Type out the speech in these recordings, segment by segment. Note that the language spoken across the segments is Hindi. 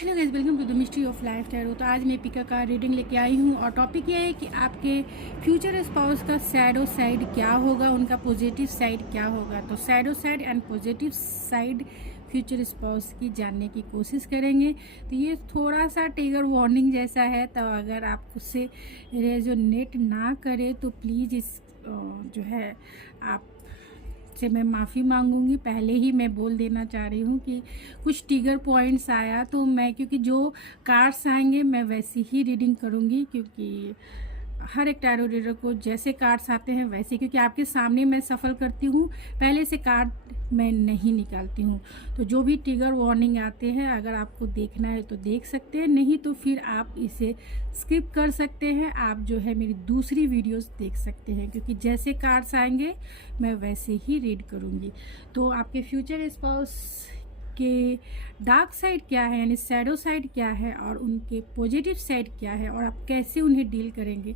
Hello guys, welcome to the mystery of life tarot. तो आज मैं पिका का रीडिंग लेके आई हूँ और टॉपिक ये है कि आपके फ्यूचर स्पाउस का सैडो साइड क्या होगा, उनका पॉजिटिव साइड क्या होगा। तो shadow side and positive side future spouse की जानने की कोशिश करेंगे। तो ये थोड़ा सा ट्रिगर वार्निंग जैसा है, तो अगर आप उससे रेजोनेट ना करें तो प्लीज़ इस जो है आप से मैं माफ़ी मांगूंगी। पहले ही मैं बोल देना चाह रही हूँ कि कुछ ट्रिगर पॉइंट्स आया तो मैं, क्योंकि जो कार्ड्स आएंगे मैं वैसी ही रीडिंग करूँगी, क्योंकि हर एक टैरो रीडर को जैसे कार्ड्स आते हैं वैसे, क्योंकि आपके सामने मैं सफल करती हूँ, पहले से कार्ड मैं नहीं निकालती हूँ। तो जो भी ट्रिगर वार्निंग आते हैं, अगर आपको देखना है तो देख सकते हैं, नहीं तो फिर आप इसे स्किप कर सकते हैं। आप जो है मेरी दूसरी वीडियोस देख सकते हैं, क्योंकि जैसे कार्ड्स आएंगे मैं वैसे ही रीड करूँगी। तो आपके फ्यूचर स्पाउस के डार्क साइड क्या है, यानी शैडो साइड क्या है, और उनके पॉजिटिव साइड क्या है, और आप कैसे उन्हें डील करेंगे,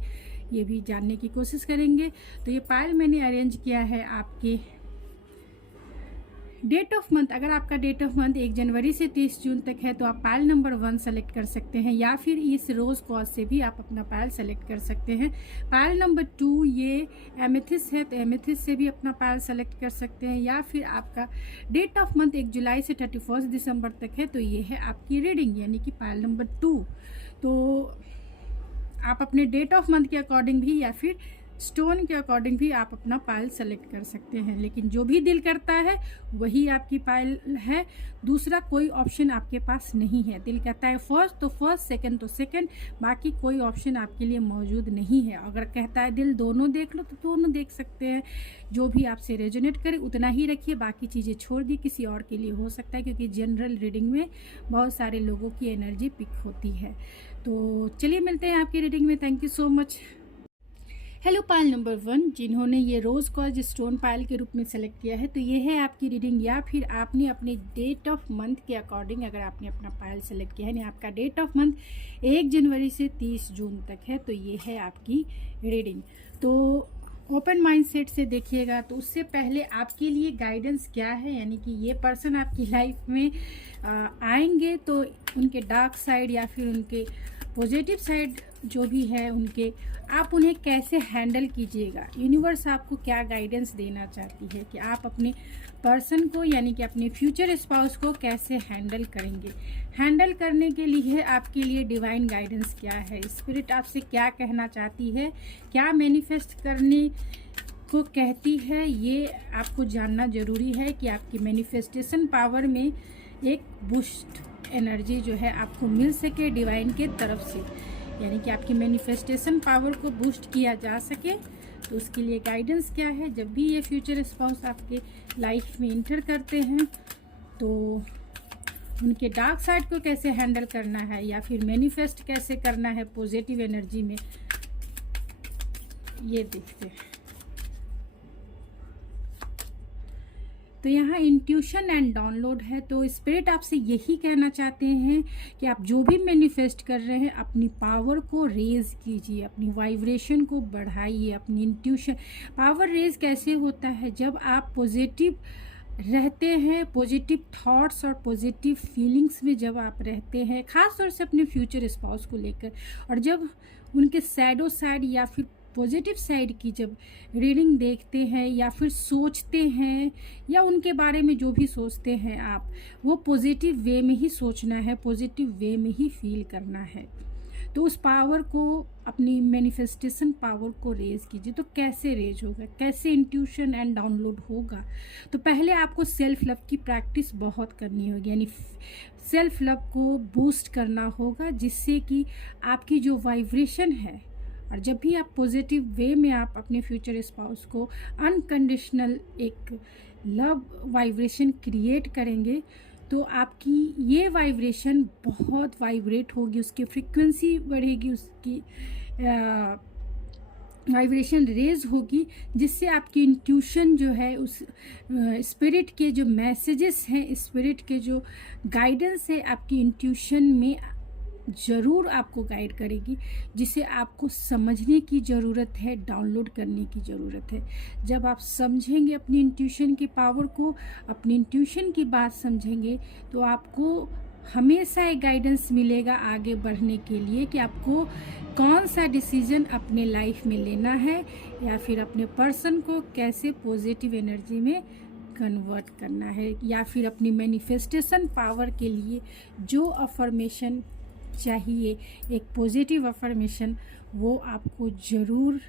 ये भी जानने की कोशिश करेंगे। तो ये पायल मैंने अरेंज किया है आपके डेट ऑफ मंथ। अगर आपका डेट ऑफ मंथ 1 जनवरी से 30 जून तक है तो आप पायल नंबर 1 सेलेक्ट कर सकते हैं, या फिर इस रोज कॉज से भी आप अपना पायल सेलेक्ट कर सकते हैं। पायल नंबर 2 ये एमेथिस है, तो एमेथिस से भी अपना पायल सेलेक्ट कर सकते हैं, या फिर आपका डेट ऑफ मंथ 1 जुलाई से 31 दिसंबर तक है तो ये है आपकी रीडिंग, यानी कि पायल नंबर 2। तो आप अपने डेट ऑफ मंथ के अकॉर्डिंग भी या फिर स्टोन के अकॉर्डिंग भी आप अपना पायल सेलेक्ट कर सकते हैं, लेकिन जो भी दिल करता है वही आपकी पायल है। दूसरा कोई ऑप्शन आपके पास नहीं है। दिल कहता है फर्स्ट तो फर्स्ट, सेकंड तो सेकंड, बाकी कोई ऑप्शन आपके लिए मौजूद नहीं है। अगर कहता है दिल दोनों देख लो तो दोनों देख सकते हैं। जो भी आपसे रेजोनेट करे उतना ही रखिए, बाकी चीज़ें छोड़ दी, किसी और के लिए हो सकता है, क्योंकि जनरल रीडिंग में बहुत सारे लोगों की एनर्जी पिक होती है। तो चलिए मिलते हैं आपकी रीडिंग में। Thank you so much. Hello pile number 1, जिन्होंने ये रोज़ कॉज स्टोन पायल के रूप में सेलेक्ट किया है, तो ये है आपकी रीडिंग। या फिर आपने अपने डेट ऑफ मंथ के अकॉर्डिंग अगर आपने अपना पायल सेलेक्ट किया है, यानी आपका डेट ऑफ मंथ 1 जनवरी से 30 जून तक है, तो ये है आपकी रीडिंग। तो ओपन माइंड सेट से देखिएगा। तो उससे पहले आपके लिए गाइडेंस क्या है, यानी कि ये पर्सन आपकी लाइफ में आएंगे तो उनके डार्क साइड या फिर उनके पॉजिटिव साइड जो भी है उनके, आप उन्हें कैसे हैंडल कीजिएगा। यूनिवर्स आपको क्या गाइडेंस देना चाहती है कि आप अपने पर्सन को, यानी कि अपने फ्यूचर स्पाउस को कैसे हैंडल करेंगे। हैंडल करने के लिए आपके लिए डिवाइन गाइडेंस क्या है, स्पिरिट आपसे क्या कहना चाहती है, क्या मैनिफेस्ट करने को कहती है, ये आपको जानना ज़रूरी है कि आपकी मैनिफेस्टेशन पावर में एक बूस्ट एनर्जी जो है आपको मिल सके डिवाइन के तरफ से, यानी कि आपकी मैनिफेस्टेशन पावर को बूस्ट किया जा सके। तो उसके लिए गाइडेंस क्या है, जब भी ये फ्यूचर स्पाउस आपके लाइफ में इंटर करते हैं तो उनके डार्क साइड को कैसे हैंडल करना है, या फिर मैनिफेस्ट कैसे करना है पॉजिटिव एनर्जी में, ये देखते हैं। तो यहाँ इंट्यूशन एंड डाउनलोड है। तो स्पिरिट आपसे यही कहना चाहते हैं कि आप जो भी मैनिफेस्ट कर रहे हैं अपनी पावर को रेज कीजिए, अपनी वाइब्रेशन को बढ़ाइए, अपनी इंट्यूशन पावर रेज कैसे होता है, जब आप पॉजिटिव रहते हैं, पॉजिटिव थॉट्स और पॉजिटिव फीलिंग्स में जब आप रहते हैं, ख़ास तौर से अपने फ्यूचर स्पाउस को लेकर, और जब उनके सैडो साइड या फिर पॉजिटिव साइड की जब रीडिंग देखते हैं या फिर सोचते हैं, या उनके बारे में जो भी सोचते हैं आप, वो पॉजिटिव वे में ही सोचना है, पॉजिटिव वे में ही फील करना है। तो उस पावर को, अपनी मैनिफेस्टेशन पावर को रेज कीजिए। तो कैसे रेज होगा, कैसे इंट्यूशन एंड डाउनलोड होगा, तो पहले आपको सेल्फ लव की प्रैक्टिस बहुत करनी होगी, यानी सेल्फ लव को बूस्ट करना होगा, जिससे कि आपकी जो वाइब्रेशन है, और जब भी आप पॉजिटिव वे में आप अपने फ्यूचर स्पाउस को अनकंडीशनल एक लव वाइब्रेशन क्रिएट करेंगे, तो आपकी ये वाइब्रेशन बहुत वाइब्रेट होगी, उसकी फ्रीक्वेंसी बढ़ेगी, उसकी वाइब्रेशन रेज होगी, जिससे आपकी इंट्यूशन जो है, उस स्पिरिट के जो मैसेजेस हैं, स्पिरिट के जो गाइडेंस है, आपकी इंट्यूशन में ज़रूर आपको गाइड करेगी, जिसे आपको समझने की ज़रूरत है, डाउनलोड करने की ज़रूरत है। जब आप समझेंगे अपनी इंट्यूशन की पावर को, अपनी इंट्यूशन की बात समझेंगे, तो आपको हमेशा एक गाइडेंस मिलेगा आगे बढ़ने के लिए कि आपको कौन सा डिसीजन अपने लाइफ में लेना है, या फिर अपने पर्सन को कैसे पॉजिटिव एनर्जी में कन्वर्ट करना है, या फिर अपनी मैनिफेस्टेशन पावर के लिए जो अफर्मेशन चाहिए, एक पॉजिटिव अफर्मेशन, वो आपको ज़रूर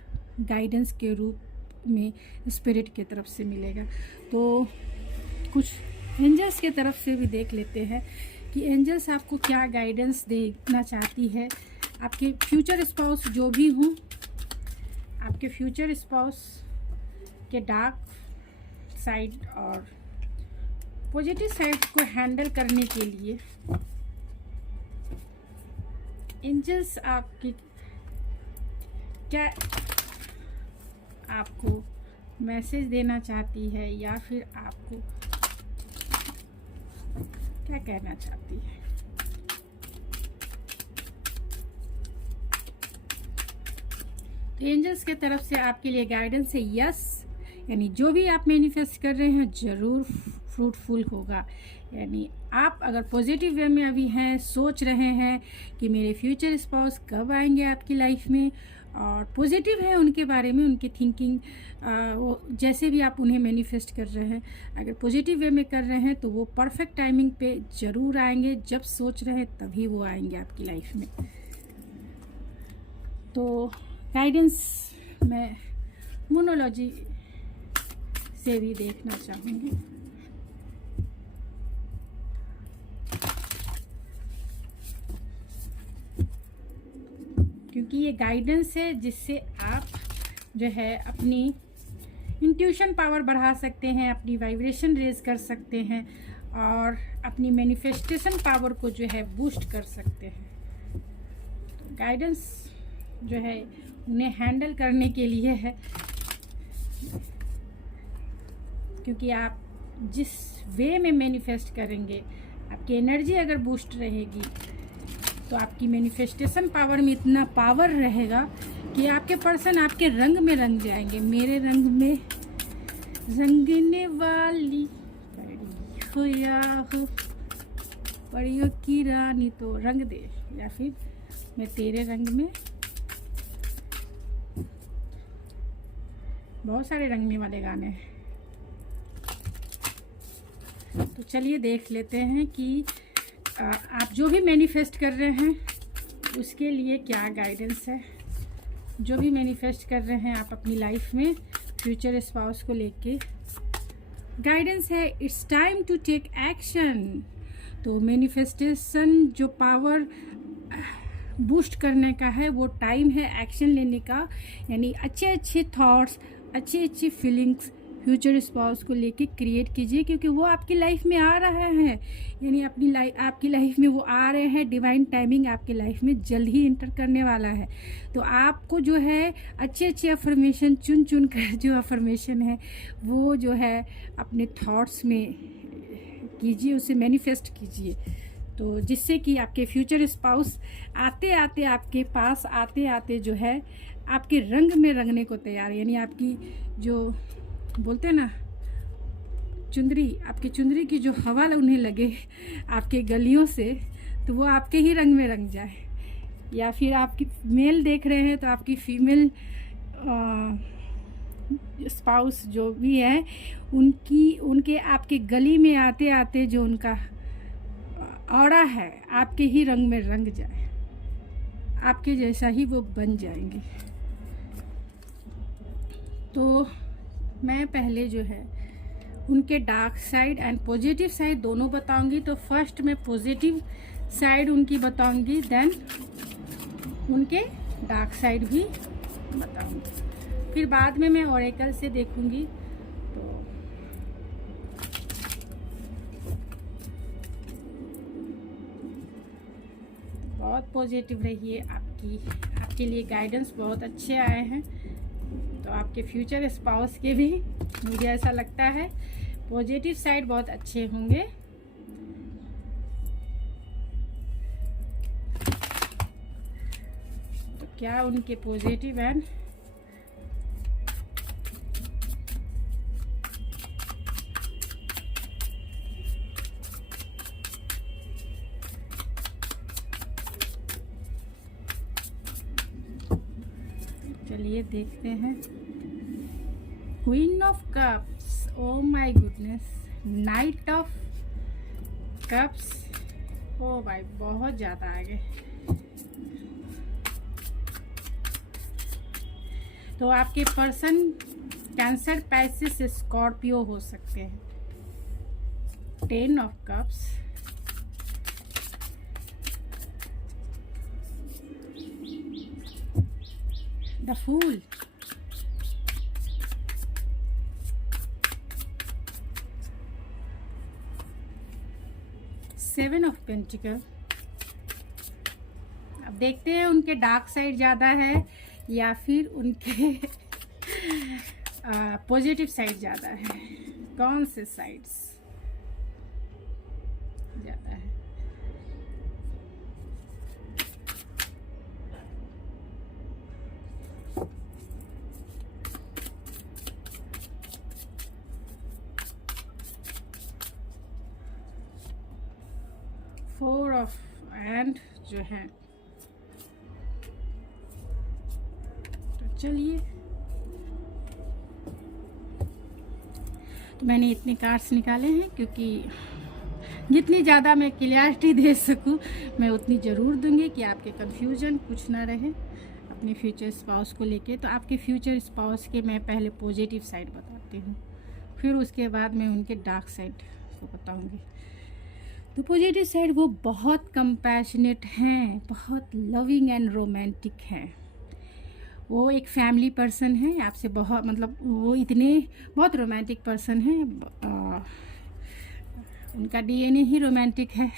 गाइडेंस के रूप में स्पिरिट की तरफ से मिलेगा। तो कुछ एंजल्स के तरफ से भी देख लेते हैं कि एंजल्स आपको क्या गाइडेंस देना चाहती है। आपके फ्यूचर स्पाउस जो भी हों, आपके फ्यूचर स्पाउस के डार्क साइड और पॉजिटिव साइड को हैंडल करने के लिए एंजल्स आपकी क्या आपको मैसेज देना चाहती है, या फिर आपको क्या कहना चाहती है। तो एंजल्स के तरफ से आपके लिए गाइडेंस है यस, यानी जो भी आप मैनिफेस्ट कर रहे हैं ज़रूर फ्रूटफुल होगा। यानी आप अगर पॉजिटिव वे में अभी हैं, सोच रहे हैं कि मेरे फ्यूचर स्पाउस कब आएंगे आपकी लाइफ में, और पॉजिटिव है उनके बारे में, उनकी थिंकिंग वो जैसे भी आप उन्हें मैनिफेस्ट कर रहे हैं, अगर पॉजिटिव वे में कर रहे हैं तो वो परफेक्ट टाइमिंग पे ज़रूर आएंगे। जब सोच रहे हैं तभी वो आएंगे आपकी लाइफ में। तो गाइडेंस मैं मोनोलॉजी से भी देखना चाहूँगी। क्योंकि ये गाइडेंस है जिससे आप जो है अपनी इंट्यूशन पावर बढ़ा सकते हैं, अपनी वाइब्रेशन रेज कर सकते हैं, और अपनी मैनिफेस्टेशन पावर को जो है बूस्ट कर सकते हैं। तो गाइडेंस जो है उन्हें हैंडल करने के लिए है, क्योंकि आप जिस वे में मैनिफेस्ट करेंगे, आपकी एनर्जी अगर बूस्ट रहेगी तो आपकी मैनिफेस्टेशन पावर में इतना पावर रहेगा कि आपके पर्सन आपके रंग में रंग जाएंगे। मेरे रंग में रंगने वाली परी हो या हो, परियों की रानी तो रंग दे, या फिर मैं तेरे रंग में। बहुत सारे रंगने वाले गाने हैं। तो चलिए देख लेते हैं कि आप जो भी मैनिफेस्ट कर रहे हैं उसके लिए क्या गाइडेंस है। जो भी मैनिफेस्ट कर रहे हैं आप अपनी लाइफ में फ्यूचर स्पाउस को लेके, गाइडेंस है it's time to take action. तो मैनिफेस्टेशन जो पावर बूस्ट करने का है वो टाइम है एक्शन लेने का। यानी अच्छे अच्छे थॉट्स, अच्छी अच्छी फीलिंग्स फ्यूचर स्पाउस को लेके क्रिएट कीजिए, क्योंकि वो आपकी लाइफ में आ रहे हैं। यानी आपकी लाइफ में वो आ रहे हैं। डिवाइन टाइमिंग आपकी लाइफ में जल्द ही इंटर करने वाला है। तो आपको जो है अच्छे अच्छे अफर्मेशन चुन चुन कर जो अफर्मेशन है वो जो है अपने थॉट्स में कीजिए, उसे मैनिफेस्ट कीजिए। तो जिससे कि आपके फ्यूचर स्पाउस आते आते आपके पास आते आते जो है आपके रंग में रंगने को तैयार। यानी आपकी जो बोलते हैं ना चुंदरी, आपकी चुंदरी की जो हवा उन्हें लगे आपके गलियों से, तो वो आपके ही रंग में रंग जाए। या फिर आपकी मेल देख रहे हैं तो आपकी फीमेल स्पाउस जो भी है उनके आपके गली में आते आते जो उनका ऑरा है आपके ही रंग में रंग जाए, आपके जैसा ही वो बन जाएंगे। तो मैं पहले जो है उनके dark side and positive side दोनों बताऊंगी। तो फर्स्ट मैं पॉजिटिव साइड उनकी बताऊंगी, देन उनके डार्क साइड भी बताऊंगी, फिर बाद में मैं ओरेकल से देखूंगी। तो बहुत पॉजिटिव रहिए, आपके लिए गाइडेंस बहुत अच्छे आए हैं। तो आपके फ्यूचर स्पाउस के भी मुझे ऐसा लगता है पॉजिटिव साइड बहुत अच्छे होंगे। तो क्या उनके पॉजिटिव एंड चलिए देखते हैं। Queen of cups, oh my goodness, knight of cups, ओ भाई बहुत ज़्यादा आगे। तो आपके पर्सन कैंसर, पैसिस, स्कॉर्पियो हो सकते हैं। 10 of cups, the fool, seven of pentacle. अब देखते हैं उनके डार्क साइड ज़्यादा है या फिर उनके पॉजिटिव साइड ज़्यादा है। कौन से साइड्स ज़्यादा है? फोर ऑफ एंड जो है, तो चलिए, तो मैंने इतने कार्ड्स निकाले हैं क्योंकि जितनी ज़्यादा मैं क्लियरिटी दे सकूं मैं उतनी ज़रूर दूंगी कि आपके कन्फ्यूजन कुछ ना रहे अपने फ्यूचर स्पाउस को लेके। तो आपके फ्यूचर स्पाउस के मैं पहले पॉजिटिव साइड बताती हूँ, फिर उसके बाद मैं उनके डार्क साइड को बताऊँगी। तो पॉजिटिव साइड, वो बहुत कंपैशनेट हैं, बहुत लविंग एंड रोमांटिक हैं। वो एक फैमिली पर्सन है आपसे, बहुत मतलब वो इतने बहुत रोमांटिक पर्सन है। उनका डीएनए ही रोमांटिक है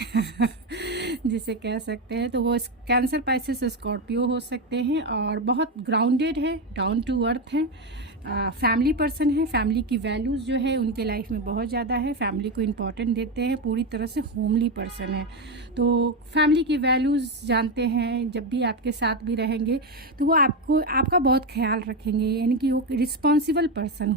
जिसे कह सकते हैं। तो वो कैंसर, पैसिस, स्कॉर्पियो हो सकते हैं और बहुत ग्राउंडेड है, डाउन टू अर्थ है, फैमिली पर्सन है। फैमिली की वैल्यूज़ जो है उनके लाइफ में बहुत ज़्यादा है, फैमिली को इम्पोर्टेंट देते हैं, पूरी तरह से होमली पर्सन है। तो फैमिली की वैल्यूज़ जानते हैं, जब भी आपके साथ भी रहेंगे तो वो आपका बहुत ख्याल रखेंगे, यानी कि वो रिस्पॉन्सिबल पर्सन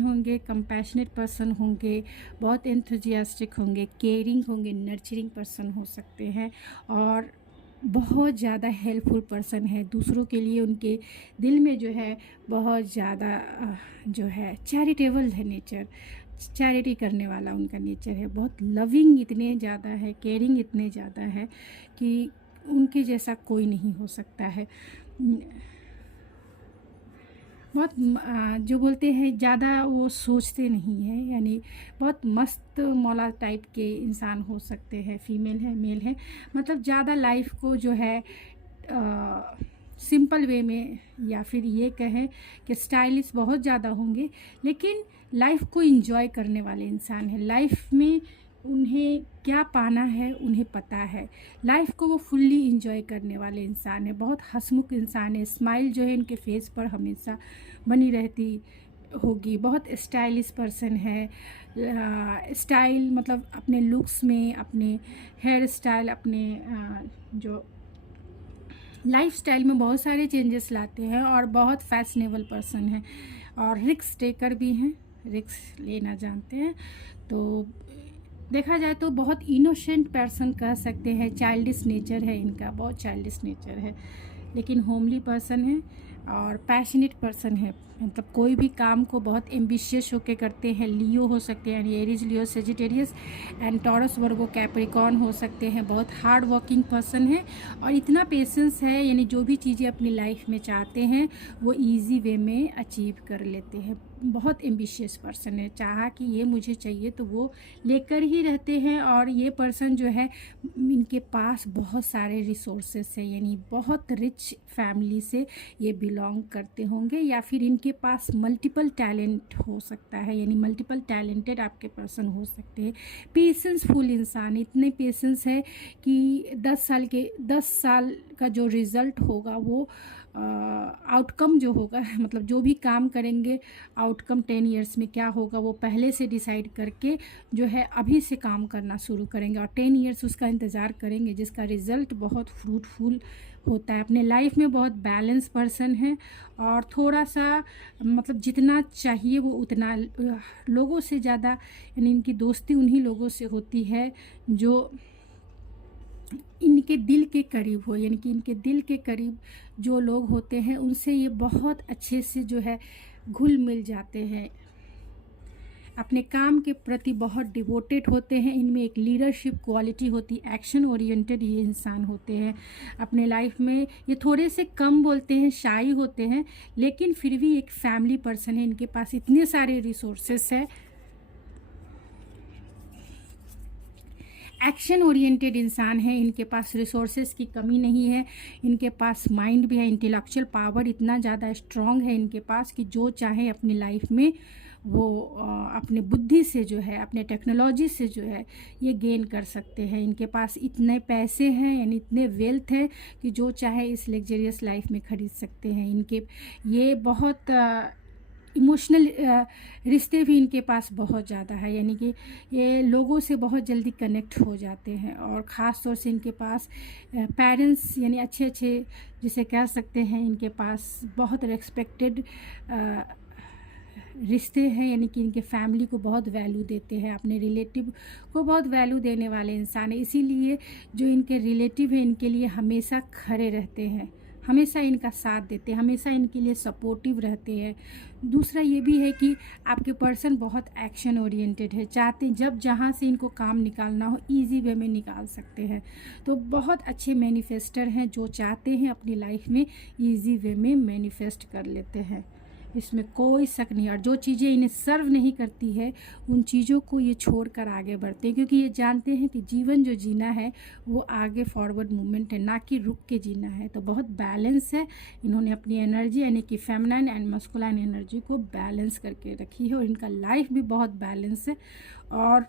होंगे, कंपैशनेट पर्सन होंगे, बहुत एंथुजियास्टिक होंगे, केयरिंग होंगे, नर्चरिंग पर्सन हो सकते हैं और बहुत ज़्यादा हेल्पफुल पर्सन है। दूसरों के लिए उनके दिल में जो है बहुत ज़्यादा जो है चैरिटेबल है नेचर, चैरिटी करने वाला उनका नेचर है। बहुत लविंग इतने ज़्यादा है, केयरिंग इतने ज़्यादा है कि उनके जैसा कोई नहीं हो सकता है। बहुत जो बोलते हैं ज़्यादा वो सोचते नहीं हैं, यानी बहुत मस्त मौला टाइप के इंसान हो सकते हैं। फीमेल है, मेल है, मतलब ज़्यादा लाइफ को जो है सिंपल वे में, या फिर ये कहें कि स्टाइलिश बहुत ज़्यादा होंगे, लेकिन लाइफ को एंजॉय करने वाले इंसान हैं। लाइफ में उन्हें क्या पाना है उन्हें पता है, लाइफ को वो फुल्ली इंजॉय करने वाले इंसान है। बहुत हंसमुख इंसान है, स्माइल जो है इनके फेस पर हमेशा बनी रहती होगी। बहुत स्टाइलिश पर्सन है, स्टाइल मतलब अपने लुक्स में, अपने हेयर स्टाइल, अपने जो लाइफ स्टाइल में बहुत सारे चेंजेस लाते हैं और बहुत फैशनेबल पर्सन है और रिस्क टेकर भी हैं, रिस्क लेना जानते हैं। तो देखा जाए तो बहुत इनोसेंट पर्सन कह सकते हैं, चाइल्डिश नेचर है इनका, बहुत चाइल्डिश नेचर है, लेकिन होमली पर्सन है और पैशनेट पर्सन है। मतलब कोई भी काम को बहुत एम्बिशियस होकर करते हैं। लियो हो सकते हैं, यानी Aries, Leo, Sagittarius and taurus, Virgo, Capricorn हो सकते हैं। बहुत हार्ड वर्किंग पर्सन है और इतना पेशेंस है, यानी जो भी चीज़ें अपनी लाइफ में चाहते हैं वो इजी वे में अचीव कर लेते हैं। बहुत एम्बिशियस पर्सन है, चाहा कि ये मुझे चाहिए तो वो लेकर ही रहते हैं। और ये पर्सन जो है इनके पास बहुत सारे रिसोर्सेस है, यानी बहुत रिच फैमिली से ये बिलोंग करते होंगे, या फिर इनके पास मल्टीपल टैलेंट हो सकता है, यानी मल्टीपल टैलेंटेड आपके पर्सन हो सकते हैं। पेशेंसफुल इंसान, इतने पेशेंस है कि 10 साल का जो रिज़ल्ट होगा वो आउटकम जो होगा, मतलब जो भी काम करेंगे आउटकम 10 इयर्स में क्या होगा वो पहले से डिसाइड करके जो है अभी से काम करना शुरू करेंगे और 10 इयर्स उसका इंतज़ार करेंगे, जिसका रिज़ल्ट बहुत फ्रूटफुल होता है। अपने लाइफ में बहुत बैलेंस पर्सन है और थोड़ा सा मतलब जितना चाहिए वो उतना, लोगों से ज़्यादा, यानी इनकी दोस्ती उन्हीं लोगों से होती है जो इनके दिल के करीब हो, यानी कि इनके दिल के करीब जो लोग होते हैं उनसे ये बहुत अच्छे से जो है घुल मिल जाते हैं, अपने काम के प्रति बहुत डिवोटेड होते हैं। इनमें एक लीडरशिप क्वालिटी होती है, एक्शन ओरिएंटेड ये इंसान होते हैं। अपने लाइफ में ये थोड़े से कम बोलते हैं, शाई होते हैं, लेकिन फिर भी एक फैमिली पर्सन है। इनके पास इतने सारे रिसोर्सेस है। एक्शन ओरिएंटेड इंसान है, इनके पास रिसोर्सेज की कमी नहीं है, इनके पास माइंड भी है, इंटेलेक्चुअल पावर इतना ज़्यादा स्ट्रॉन्ग है इनके पास कि जो चाहे अपनी लाइफ में वो अपने बुद्धि से जो है, अपने टेक्नोलॉजी से जो है ये गेन कर सकते हैं। इनके पास इतने पैसे हैं, यानी इतने वेल्थ है कि जो चाहे इस लग्जरियस लाइफ में खरीद सकते हैं। इनके ये बहुत इमोशनल रिश्ते भी इनके पास बहुत ज़्यादा है, यानी कि ये लोगों से बहुत जल्दी कनेक्ट हो जाते हैं। और ख़ास तौर से इनके पास पेरेंट्स यानी अच्छे अच्छे जिसे कह सकते हैं, इनके पास बहुत रेस्पेक्टेड रिश्ते हैं, यानी कि इनके फैमिली को बहुत वैल्यू देते हैं, अपने रिलेटिव को बहुत वैल्यू देने वाले इंसान हैं। इसीलिए जो इनके रिलेटिव हैं इनके लिए हमेशा खड़े रहते हैं, हमेशा इनका साथ देते हैं, हमेशा इनके लिए सपोर्टिव रहते हैं। दूसरा ये भी है कि आपके पर्सन बहुत एक्शन ओरिएंटेड है, चाहते जब जहाँ से इनको काम निकालना हो ईजी वे में निकाल सकते हैं। तो बहुत अच्छे मैनिफेस्टर हैं, जो चाहते हैं अपनी लाइफ में ईजी वे में मैनिफेस्ट कर लेते हैं, इसमें कोई शक नहीं। और जो चीज़ें इन्हें सर्व नहीं करती है उन चीज़ों को ये छोड़कर आगे बढ़ते हैं, क्योंकि ये जानते हैं कि जीवन जो जीना है वो आगे फॉरवर्ड मूवमेंट है, ना कि रुक के जीना है। तो बहुत बैलेंस है, इन्होंने अपनी एनर्जी यानी कि फेमिनाइन एंड मस्कुलाइन एनर्जी को बैलेंस करके रखी है, और इनका लाइफ भी बहुत बैलेंस है। और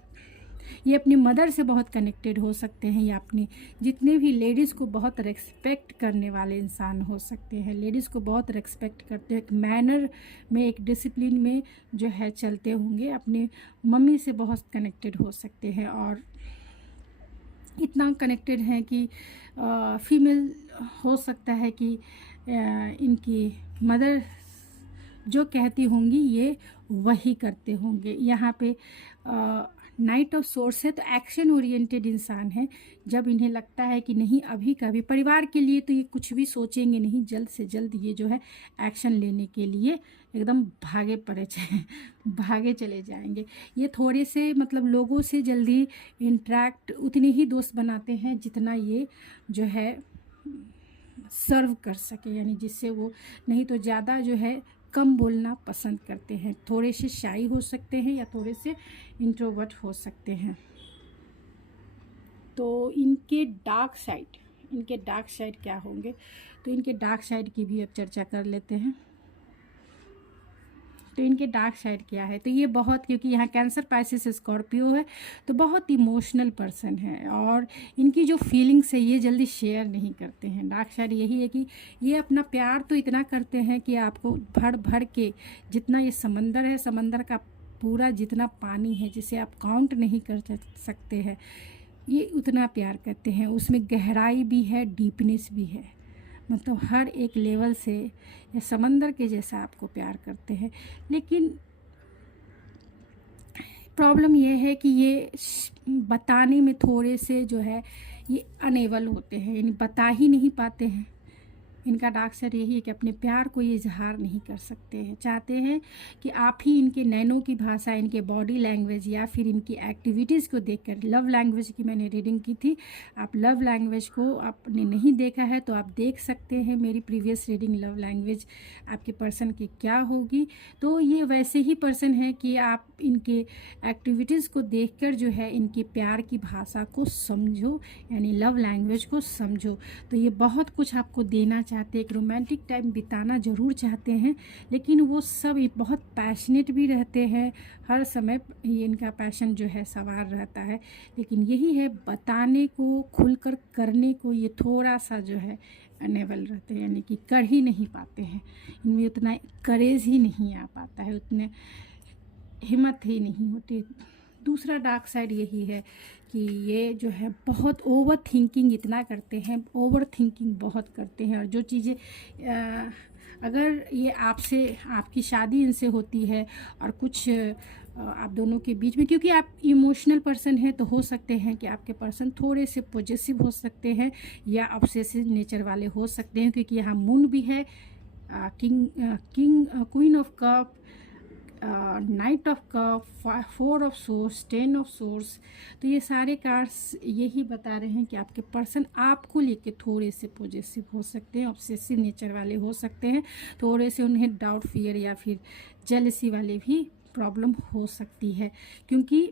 ये अपनी मदर से बहुत कनेक्टेड हो सकते हैं, या अपनी जितने भी लेडीज़ को बहुत रेस्पेक्ट करने वाले इंसान हो सकते हैं, लेडीज़ को बहुत रेस्पेक्ट करते हैं, एक मैनर में एक डिसिप्लिन में जो है चलते होंगे, अपने मम्मी से बहुत कनेक्टेड हो सकते हैं। और इतना कनेक्टेड हैं कि फीमेल हो सकता है कि इनकी मदर जो कहती होंगी ये वही करते होंगे। यहाँ पे नाइट ऑफ सोर्स है, तो एक्शन ओरिएंटेड इंसान है। जब इन्हें लगता है कि नहीं अभी का भी परिवार के लिए, तो ये कुछ भी सोचेंगे नहीं, जल्द से जल्द ये जो है एक्शन लेने के लिए एकदम भागे चले जाएंगे। ये थोड़े से मतलब लोगों से जल्दी इंटरेक्ट उतने ही दोस्त बनाते हैं जितना ये जो है सर्व कर सके, यानी जिससे वो, नहीं तो ज़्यादा जो है कम बोलना पसंद करते हैं, थोड़े से शाई हो सकते हैं या थोड़े से इंट्रोवर्ट हो सकते हैं। तो इनके डार्क साइड क्या होंगे, तो इनके डार्क साइड की भी अब चर्चा कर लेते हैं। तो इनके डार्क साइड क्या है, तो ये बहुत, क्योंकि यहाँ कैंसर पाइसिस स्कॉर्पियो है, तो बहुत इमोशनल पर्सन है, और इनकी जो फीलिंग्स है ये जल्दी शेयर नहीं करते हैं। डार्क साइड यही है कि ये अपना प्यार तो इतना करते हैं कि आपको भर भर के, जितना ये समंदर है, समंदर का पूरा जितना पानी है जिसे आप काउंट नहीं कर सकते हैं, ये उतना प्यार करते हैं। उसमें गहराई भी है, डीपनेस भी है, मतलब हर एक लेवल से ये समंदर के जैसा आपको प्यार करते हैं। लेकिन प्रॉब्लम ये है कि ये बताने में थोड़े से जो है ये अनेबल होते हैं, यानी बता ही नहीं पाते हैं। इनका डार्क साइड यही है कि अपने प्यार को ये इजहार नहीं कर सकते हैं, चाहते हैं कि आप ही इनके नैनों की भाषा, इनके बॉडी लैंग्वेज या फिर इनकी एक्टिविटीज़ को देखकर, लव लैंग्वेज की मैंने रीडिंग की थी, आप लव लैंग्वेज को आपने नहीं देखा है तो आप देख सकते हैं मेरी प्रीवियस रीडिंग, लव लैंग्वेज आपके पर्सन की क्या होगी। तो ये वैसे ही पर्सन है कि आप इनके एक्टिविटीज़ को देखकर जो है इनके प्यार की भाषा को समझो, यानी लव लैंग्वेज को समझो। तो ये बहुत कुछ आपको देना चाहते हैं, एक रोमांटिक टाइम बिताना ज़रूर चाहते हैं, लेकिन वो सब बहुत पैशनेट भी रहते हैं, हर समय ये इनका पैशन जो है सवार रहता है। लेकिन यही है, बताने को, खुलकर करने को ये थोड़ा सा जो है अनेबल रहते हैं, यानी कि कर ही नहीं पाते हैं, इनमें उतना करेज ही नहीं आ पाता है, उतने हिम्मत ही नहीं होती। दूसरा डार्क साइड यही है कि ये जो है बहुत ओवर थिंकिंग इतना करते हैं, ओवर थिंकिंग बहुत करते हैं, और जो चीज़ें अगर ये आपसे, आपकी शादी इनसे होती है और कुछ आप दोनों के बीच में, क्योंकि आप इमोशनल पर्सन हैं तो हो सकते हैं कि आपके पर्सन थोड़े से पॉजेसिव हो सकते हैं या ऑब्सेसिव नेचर वाले हो सकते हैं, क्योंकि यहाँ मून भी है, queen of cup, night of cup, 4 of source, 10 of source. तो ये सारे कार्ड्स यही बता रहे हैं कि आपके पर्सन आपको लेके थोड़े से पॉजेसिव हो सकते हैं, ऑब्सेसिव नेचर वाले हो सकते हैं, थोड़े से उन्हें डाउट, फियर या फिर जेलसी वाले भी प्रॉब्लम हो सकती है, क्योंकि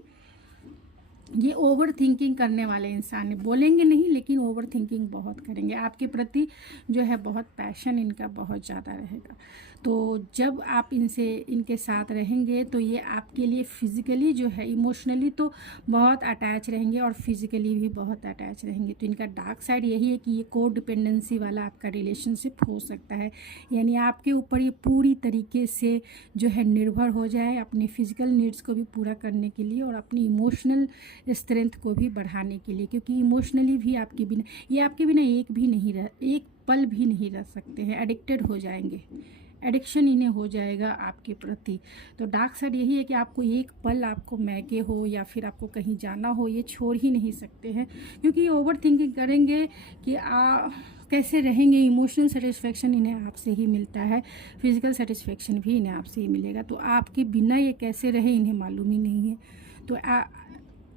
ये ओवर थिंकिंग करने वाले इंसान है। बोलेंगे नहीं लेकिन ओवर थिंकिंग बहुत करेंगे। आपके प्रति जो है बहुत पैशन इनका बहुत ज़्यादा रहेगा। तो जब आप इनके साथ रहेंगे तो ये आपके लिए फिज़िकली जो है, इमोशनली तो बहुत अटैच रहेंगे और फिज़िकली भी बहुत अटैच रहेंगे। तो इनका डार्क साइड यही है कि ये को डिपेंडेंसी वाला आपका रिलेशनशिप हो सकता है, यानी आपके ऊपर ये पूरी तरीके से जो है निर्भर हो जाए अपने फिज़िकल नीड्स को भी पूरा करने के लिए और अपनी इमोशनल स्ट्रेंथ को भी बढ़ाने के लिए, क्योंकि इमोशनली भी आपके बिना एक पल भी नहीं रह सकते हैं, एडिक्टेड हो जाएंगे, एडिक्शन इन्हें हो जाएगा आपके प्रति। तो डार्क साइड यही है कि आपको एक पल, आपको मैके हो या फिर आपको कहीं जाना हो, ये छोड़ ही नहीं सकते हैं, क्योंकि ये ओवर थिंकिंग करेंगे कि कैसे रहेंगे। इमोशनल सेटिस्फेक्शन इन्हें आपसे ही मिलता है, फिजिकल सेटिस्फेक्शन भी इन्हें आपसे ही मिलेगा। तो आपके बिना ये कैसे रहे इन्हें मालूम ही नहीं है। तो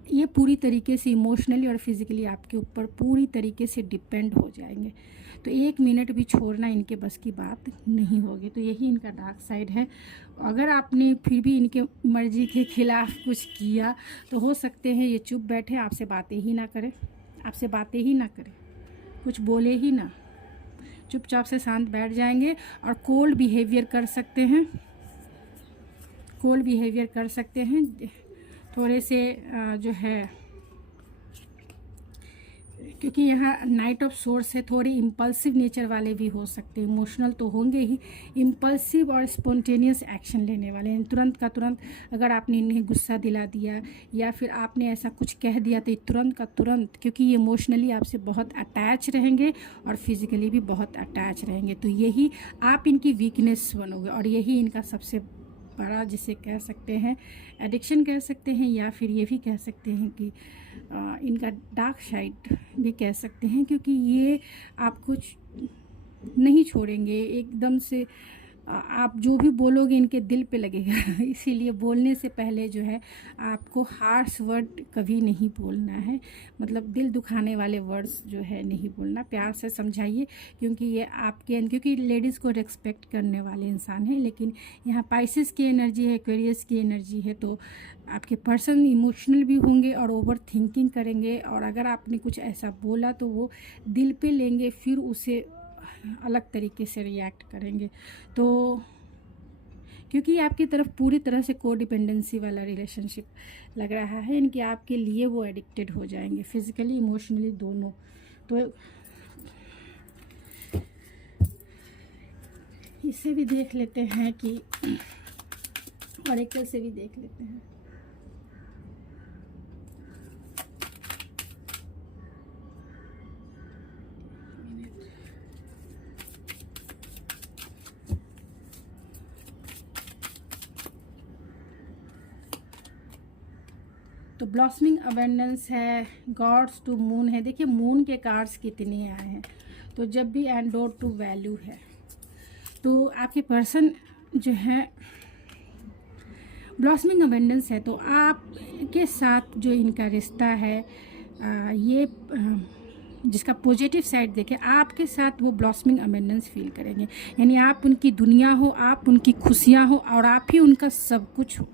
ये पूरी तरीके से इमोशनली और फिज़िकली आपके ऊपर पूरी तरीके से डिपेंड हो जाएंगे। तो 1 मिनट भी छोड़ना इनके बस की बात नहीं होगी। तो यही इनका डार्क साइड है। अगर आपने फिर भी इनके मर्जी के खिलाफ कुछ किया तो हो सकते हैं ये चुप बैठे, आपसे बातें ही ना करें, कुछ बोले ही ना, चुपचाप से शांत बैठ जाएंगे और कोल्ड बिहेवियर कर सकते हैं, थोड़े से जो है, क्योंकि यहाँ नाइट ऑफ सोर्स है, थोड़े इम्पल्सिव नेचर वाले भी हो सकते हैं। इमोशनल तो होंगे ही, इम्पल्सिव और स्पॉन्टेनियस एक्शन लेने वाले हैं। तुरंत का तुरंत अगर आपने इन्हें गुस्सा दिला दिया या फिर आपने ऐसा कुछ कह दिया तो तुरंत का तुरंत, क्योंकि ये इमोशनली आपसे बहुत अटैच रहेंगे और फिजिकली भी बहुत अटैच रहेंगे। तो यही आप इनकी वीकनेस बनोगे और यही इनका सबसे बड़ा, जिसे कह सकते हैं एडिक्शन कह सकते हैं, या फिर ये भी कह सकते हैं कि इनका डार्क साइड भी कह सकते हैं, क्योंकि ये आपको नहीं छोड़ेंगे एकदम से। आप जो भी बोलोगे इनके दिल पे लगेगा इसीलिए बोलने से पहले जो है आपको हार्श वर्ड कभी नहीं बोलना है, मतलब दिल दुखाने वाले वर्ड्स जो है नहीं बोलना, प्यार से समझाइए, क्योंकि ये क्योंकि लेडीज़ को रिस्पेक्ट करने वाले इंसान हैं। लेकिन यहाँ पाइसेस की एनर्जी है, एक्वेरियस की एनर्जी है, तो आपके पर्सन इमोशनल भी होंगे और ओवर थिंकिंग करेंगे, और अगर आपने कुछ ऐसा बोला तो वो दिल पे लेंगे, फिर उसे अलग तरीके से रिएक्ट करेंगे। तो क्योंकि आपकी तरफ पूरी तरह से को डिपेंडेंसी वाला रिलेशनशिप लग रहा है, इनके आपके लिए वो एडिक्टेड हो जाएंगे, फिजिकली इमोशनली दोनों। तो इसे भी देख लेते हैं कि ऑरेकल से भी देख लेते हैं। तो ब्लॉसमिंग अबेंडेंस है, गॉड्स टू मून है। देखिए मून के कार्ड्स कितने आए हैं। तो जब भी एंडोर टू वैल्यू है, तो आपके पर्सन जो है ब्लॉसमिंग अबेंडेंस है, तो आपके साथ जो इनका रिश्ता है ये जिसका पॉजिटिव साइड देखें, आपके साथ वो ब्लॉसमिंग अबेंडेंस फील करेंगे, यानी आप उनकी दुनिया हो, आप उनकी खुशियाँ हो और आप ही उनका सब कुछ हो।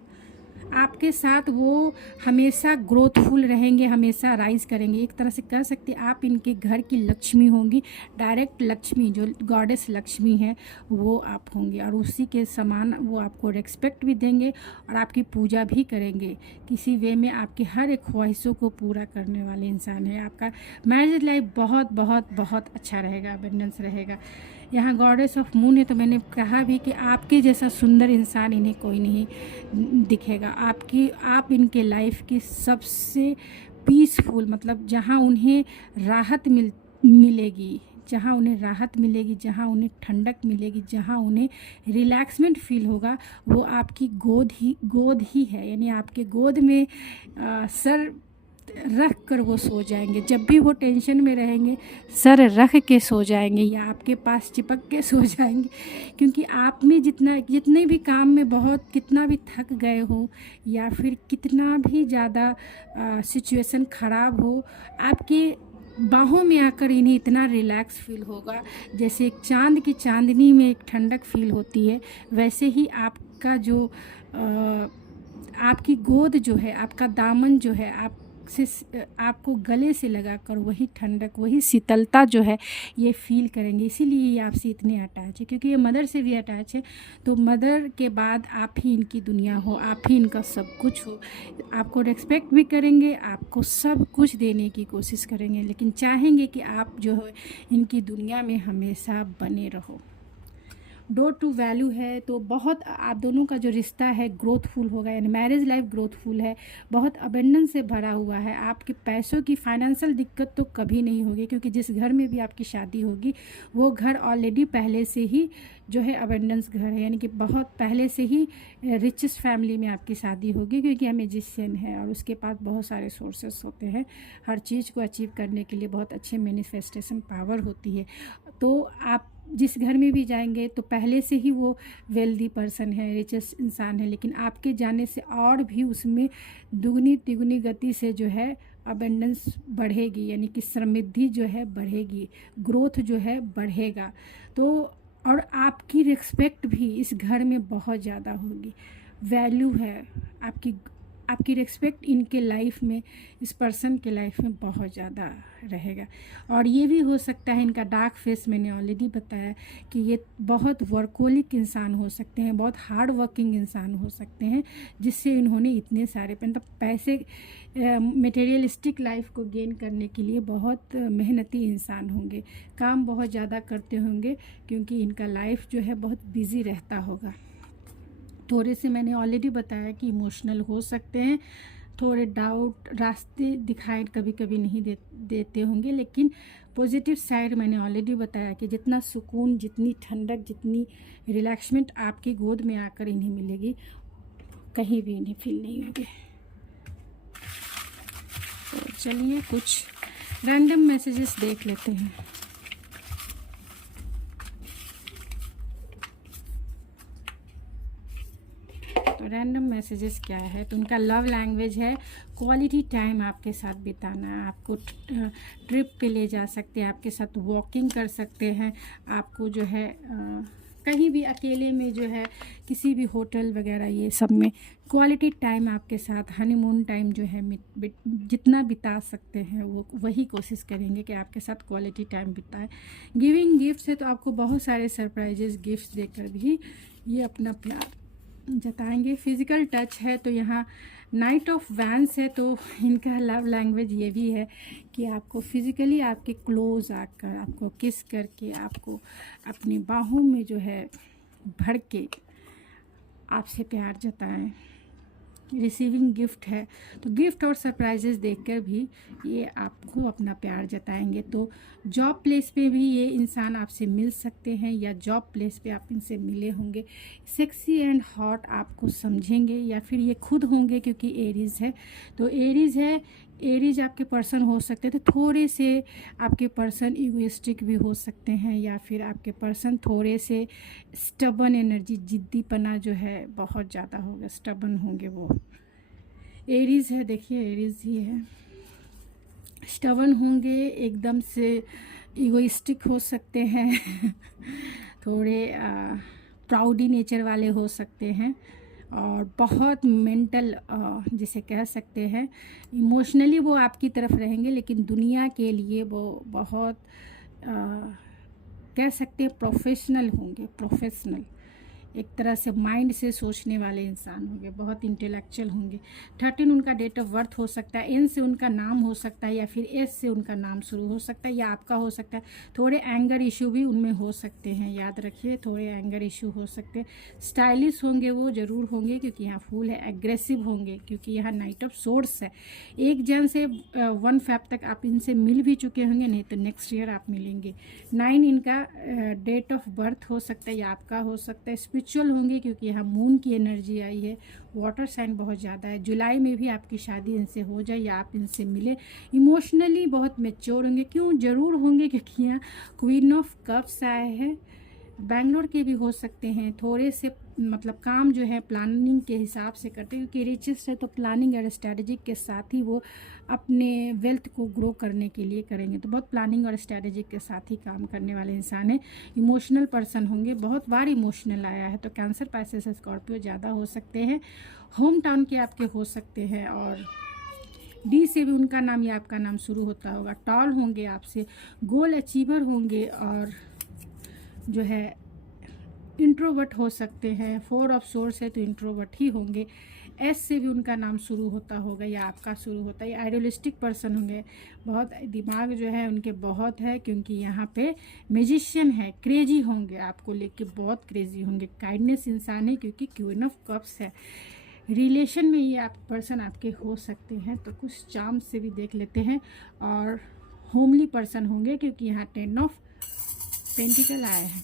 आपके साथ वो हमेशा ग्रोथफुल रहेंगे, हमेशा राइज करेंगे। एक तरह से कह सकते हैं आप इनके घर की लक्ष्मी होंगी, डायरेक्ट लक्ष्मी, जो गॉडेस लक्ष्मी है वो आप होंगे, और उसी के समान वो आपको रिस्पेक्ट भी देंगे और आपकी पूजा भी करेंगे। किसी वे में आपकी हर एक ख्वाहिशों को पूरा करने वाले इंसान है। आपका मैरिज लाइफ बहुत बहुत बहुत अच्छा रहेगा, अबंडेंस रहेगा। यहाँ गॉडेस ऑफ मून है, तो मैंने कहा भी कि आपके जैसा सुंदर इंसान इन्हें कोई नहीं दिखेगा। आप इनके लाइफ की सबसे पीसफुल, मतलब जहाँ उन्हें राहत मिलेगी, जहाँ उन्हें राहत मिलेगी, जहाँ उन्हें ठंडक मिलेगी, जहाँ उन्हें रिलैक्समेंट फील होगा, वो आपकी गोद ही है। यानी आपके गोद में सर रख कर वो सो जाएंगे। जब भी वो टेंशन में रहेंगे सर रख के सो जाएंगे या आपके पास चिपक के सो जाएंगे, क्योंकि आप में जितने भी काम में बहुत कितना भी थक गए हो या फिर कितना भी ज़्यादा सिचुएशन ख़राब हो, आपके बाहों में आकर इन्हें इतना रिलैक्स फील होगा। जैसे एक चांद की चांदनी में एक ठंडक फील होती है, वैसे ही आपका जो आपकी गोद जो है, आपका दामन जो है, आपको गले से लगाकर वही ठंडक, वही शीतलता जो है ये फील करेंगे। इसीलिए ये आपसे इतने अटैच है, क्योंकि ये मदर से भी अटैच है। तो मदर के बाद आप ही इनकी दुनिया हो, आप ही इनका सब कुछ हो। आपको रिस्पेक्ट भी करेंगे, आपको सब कुछ देने की कोशिश करेंगे, लेकिन चाहेंगे कि आप जो है इनकी दुनिया में हमेशा बने रहो। डोर टू वैल्यू है, तो बहुत आप दोनों का जो रिश्ता है ग्रोथफुल होगा, यानी मैरिज लाइफ ग्रोथफुल है, बहुत अबेंडेंस से भरा हुआ है। आपके पैसों की फाइनेंशियल दिक्कत तो कभी नहीं होगी, क्योंकि जिस घर में भी आपकी शादी होगी वो घर ऑलरेडी पहले से ही जो है अबेंडेंस घर है, यानी कि बहुत पहले से ही रिचेस्ट फैमिली में आपकी शादी होगी, क्योंकि हम मैजिशियन है और उसके पास बहुत सारे सोर्सेस होते हैं। हर चीज़ को अचीव करने के लिए बहुत अच्छे मैनिफेस्टेशन पावर होती है। तो आप जिस घर में भी जाएंगे तो पहले से ही वो वेल्दी पर्सन है, रिचेस्ट इंसान है, लेकिन आपके जाने से और भी उसमें दुगनी तिगुनी गति से जो है अबेंडेंस बढ़ेगी, यानी कि समृद्धि जो है बढ़ेगी, ग्रोथ जो है बढ़ेगा। तो और आपकी रिस्पेक्ट भी इस घर में बहुत ज़्यादा होगी, वैल्यू है आपकी रिस्पेक्ट इनके लाइफ में, इस पर्सन के लाइफ में बहुत ज़्यादा रहेगा। और ये भी हो सकता है, इनका डार्क फेस मैंने ऑलरेडी बताया कि ये बहुत वर्कोलिक इंसान हो सकते हैं, बहुत हार्ड वर्किंग इंसान हो सकते हैं, जिससे इन्होंने इतने सारे मतलब पैसे मटेरियलिस्टिक लाइफ को गेन करने के लिए बहुत मेहनती इंसान होंगे, काम बहुत ज़्यादा करते होंगे, क्योंकि इनका लाइफ जो है बहुत बिजी रहता होगा। थोड़े से मैंने ऑलरेडी बताया कि इमोशनल हो सकते हैं, थोड़े डाउट रास्ते दिखाई कभी कभी नहीं देते होंगे, लेकिन पॉजिटिव साइड मैंने ऑलरेडी बताया कि जितना सुकून, जितनी ठंडक, जितनी रिलैक्समेंट आपकी गोद में आकर इन्हें मिलेगी, कहीं भी इन्हें फील नहीं होगी। तो चलिए कुछ रैंडम मैसेजेस देख लेते हैं। तो रैंडम मैसेजेस क्या है, तो उनका लव लैंग्वेज है क्वालिटी टाइम आपके साथ बिताना, आपको ट्रिप पे ले जा सकते हैं, आपके साथ वॉकिंग कर सकते हैं, आपको जो है कहीं भी अकेले में जो है किसी भी होटल वगैरह ये सब में क्वालिटी टाइम आपके साथ, हनीमून टाइम जो है जितना बिता सकते हैं वो वही कोशिश करेंगे कि आपके साथ क्वालिटी टाइम बिताएं। गिविंग गिफ्ट्स है, तो आपको बहुत सारे सरप्राइजेस गिफ्ट्स देकर भी ये अपना प्यार जताएंगे। फिज़िकल टच है, तो यहाँ नाइट ऑफ वैंस है, तो इनका लव लैंग्वेज ये भी है कि आपको फिज़िकली आपके क्लोज आकर, आपको किस करके, आपको अपनी बाहों में जो है भर के आपसे प्यार जताएं। रिसीविंग गिफ्ट है, तो गिफ्ट और सरप्राइजेस देखकर भी ये आपको अपना प्यार जताएंगे। तो जॉब प्लेस पे भी ये इंसान आपसे मिल सकते हैं, या जॉब प्लेस पे आप इनसे मिले होंगे। सेक्सी एंड हॉट आपको समझेंगे, या फिर ये खुद होंगे, क्योंकि एरीज है, तो एरीज है, एरीज आपके पर्सन हो सकते हैं। तो थोड़े से आपके पर्सन इगोइस्टिक भी हो सकते हैं, या फिर आपके पर्सन थोड़े से स्टबन एनर्जी, जिद्दीपना जो है बहुत ज़्यादा होगा, स्टबन होंगे वो। एरीज है, देखिए एरीज ही है, स्टबन होंगे, एकदम से इगोइस्टिक हो सकते हैं थोड़े प्राउडी नेचर वाले हो सकते हैं, और बहुत मेंटल जिसे कह सकते हैं, इमोशनली वो आपकी तरफ रहेंगे, लेकिन दुनिया के लिए वो बहुत कह सकते हैं प्रोफेशनल होंगे, प्रोफेशनल एक तरह से माइंड से सोचने वाले इंसान होंगे, बहुत इंटेलेक्चुअल होंगे। 13 उनका डेट ऑफ बर्थ हो सकता है, एन से उनका नाम हो सकता है या फिर एस से उनका नाम शुरू हो सकता है या आपका हो सकता है। थोड़े एंगर इशू भी उनमें हो सकते हैं, याद रखिए थोड़े एंगर इशू हो सकते हैं। स्टाइलिश होंगे वो ज़रूर होंगे क्योंकि यहाँ फूल है। एग्रेसिव होंगे क्योंकि यहाँ नाइट ऑफ सोर्ड्स है। 1 जन से 1 फेब तक आप इनसे मिल भी चुके होंगे, नहीं तो नेक्स्ट ईयर आप मिलेंगे। 9 इनका डेट ऑफ बर्थ हो सकता है या आपका हो सकता है। स्पिरिचुअल होंगे क्योंकि यहाँ मून की एनर्जी आई है। वाटर साइन बहुत ज़्यादा है। जुलाई में भी आपकी शादी इनसे हो जाए या आप इनसे मिले। इमोशनली बहुत मैच्योर होंगे। क्यों ज़रूर होंगे क्योंकि यहाँ क्वीन ऑफ कप्स आए हैं। बैंगलोर के भी हो सकते हैं। थोड़े से मतलब काम जो है प्लानिंग के हिसाब से करते हैं क्योंकि रिचेस्ट है, तो प्लानिंग और स्ट्रैटेजिक के साथ ही वो अपने वेल्थ को ग्रो करने के लिए करेंगे। तो बहुत प्लानिंग और स्ट्रैटेजिक के साथ ही काम करने वाले इंसान हैं। इमोशनल पर्सन होंगे, बहुत बार इमोशनल आया है, तो कैंसर, पाइसेस, स्कॉर्पियो ज़्यादा हो सकते हैं। होम टाउन के आपके हो सकते हैं और डी से भी उनका नाम या आपका नाम शुरू होता होगा। टॉल होंगे आपसे, गोल अचीवर होंगे और जो है इंट्रोवर्ट हो सकते हैं। 4 ऑफ सोर्स है तो इंट्रोवर्ट ही होंगे। एस से भी उनका नाम शुरू होता होगा या आपका शुरू होता है। आइडियलिस्टिक पर्सन होंगे, बहुत दिमाग जो है उनके बहुत है क्योंकि यहाँ पे मैजिशियन है। क्रेजी होंगे, आपको लेके बहुत क्रेजी होंगे। काइंडनेस इंसान है क्योंकि क्वीन ऑफ कप्स है। रिलेशन में ये आप पर्सन आपके हो सकते हैं, तो कुछ चार्म से भी देख लेते हैं। और होमली पर्सन होंगे क्योंकि यहाँ 10 ऑफ पेंटिकल आया है।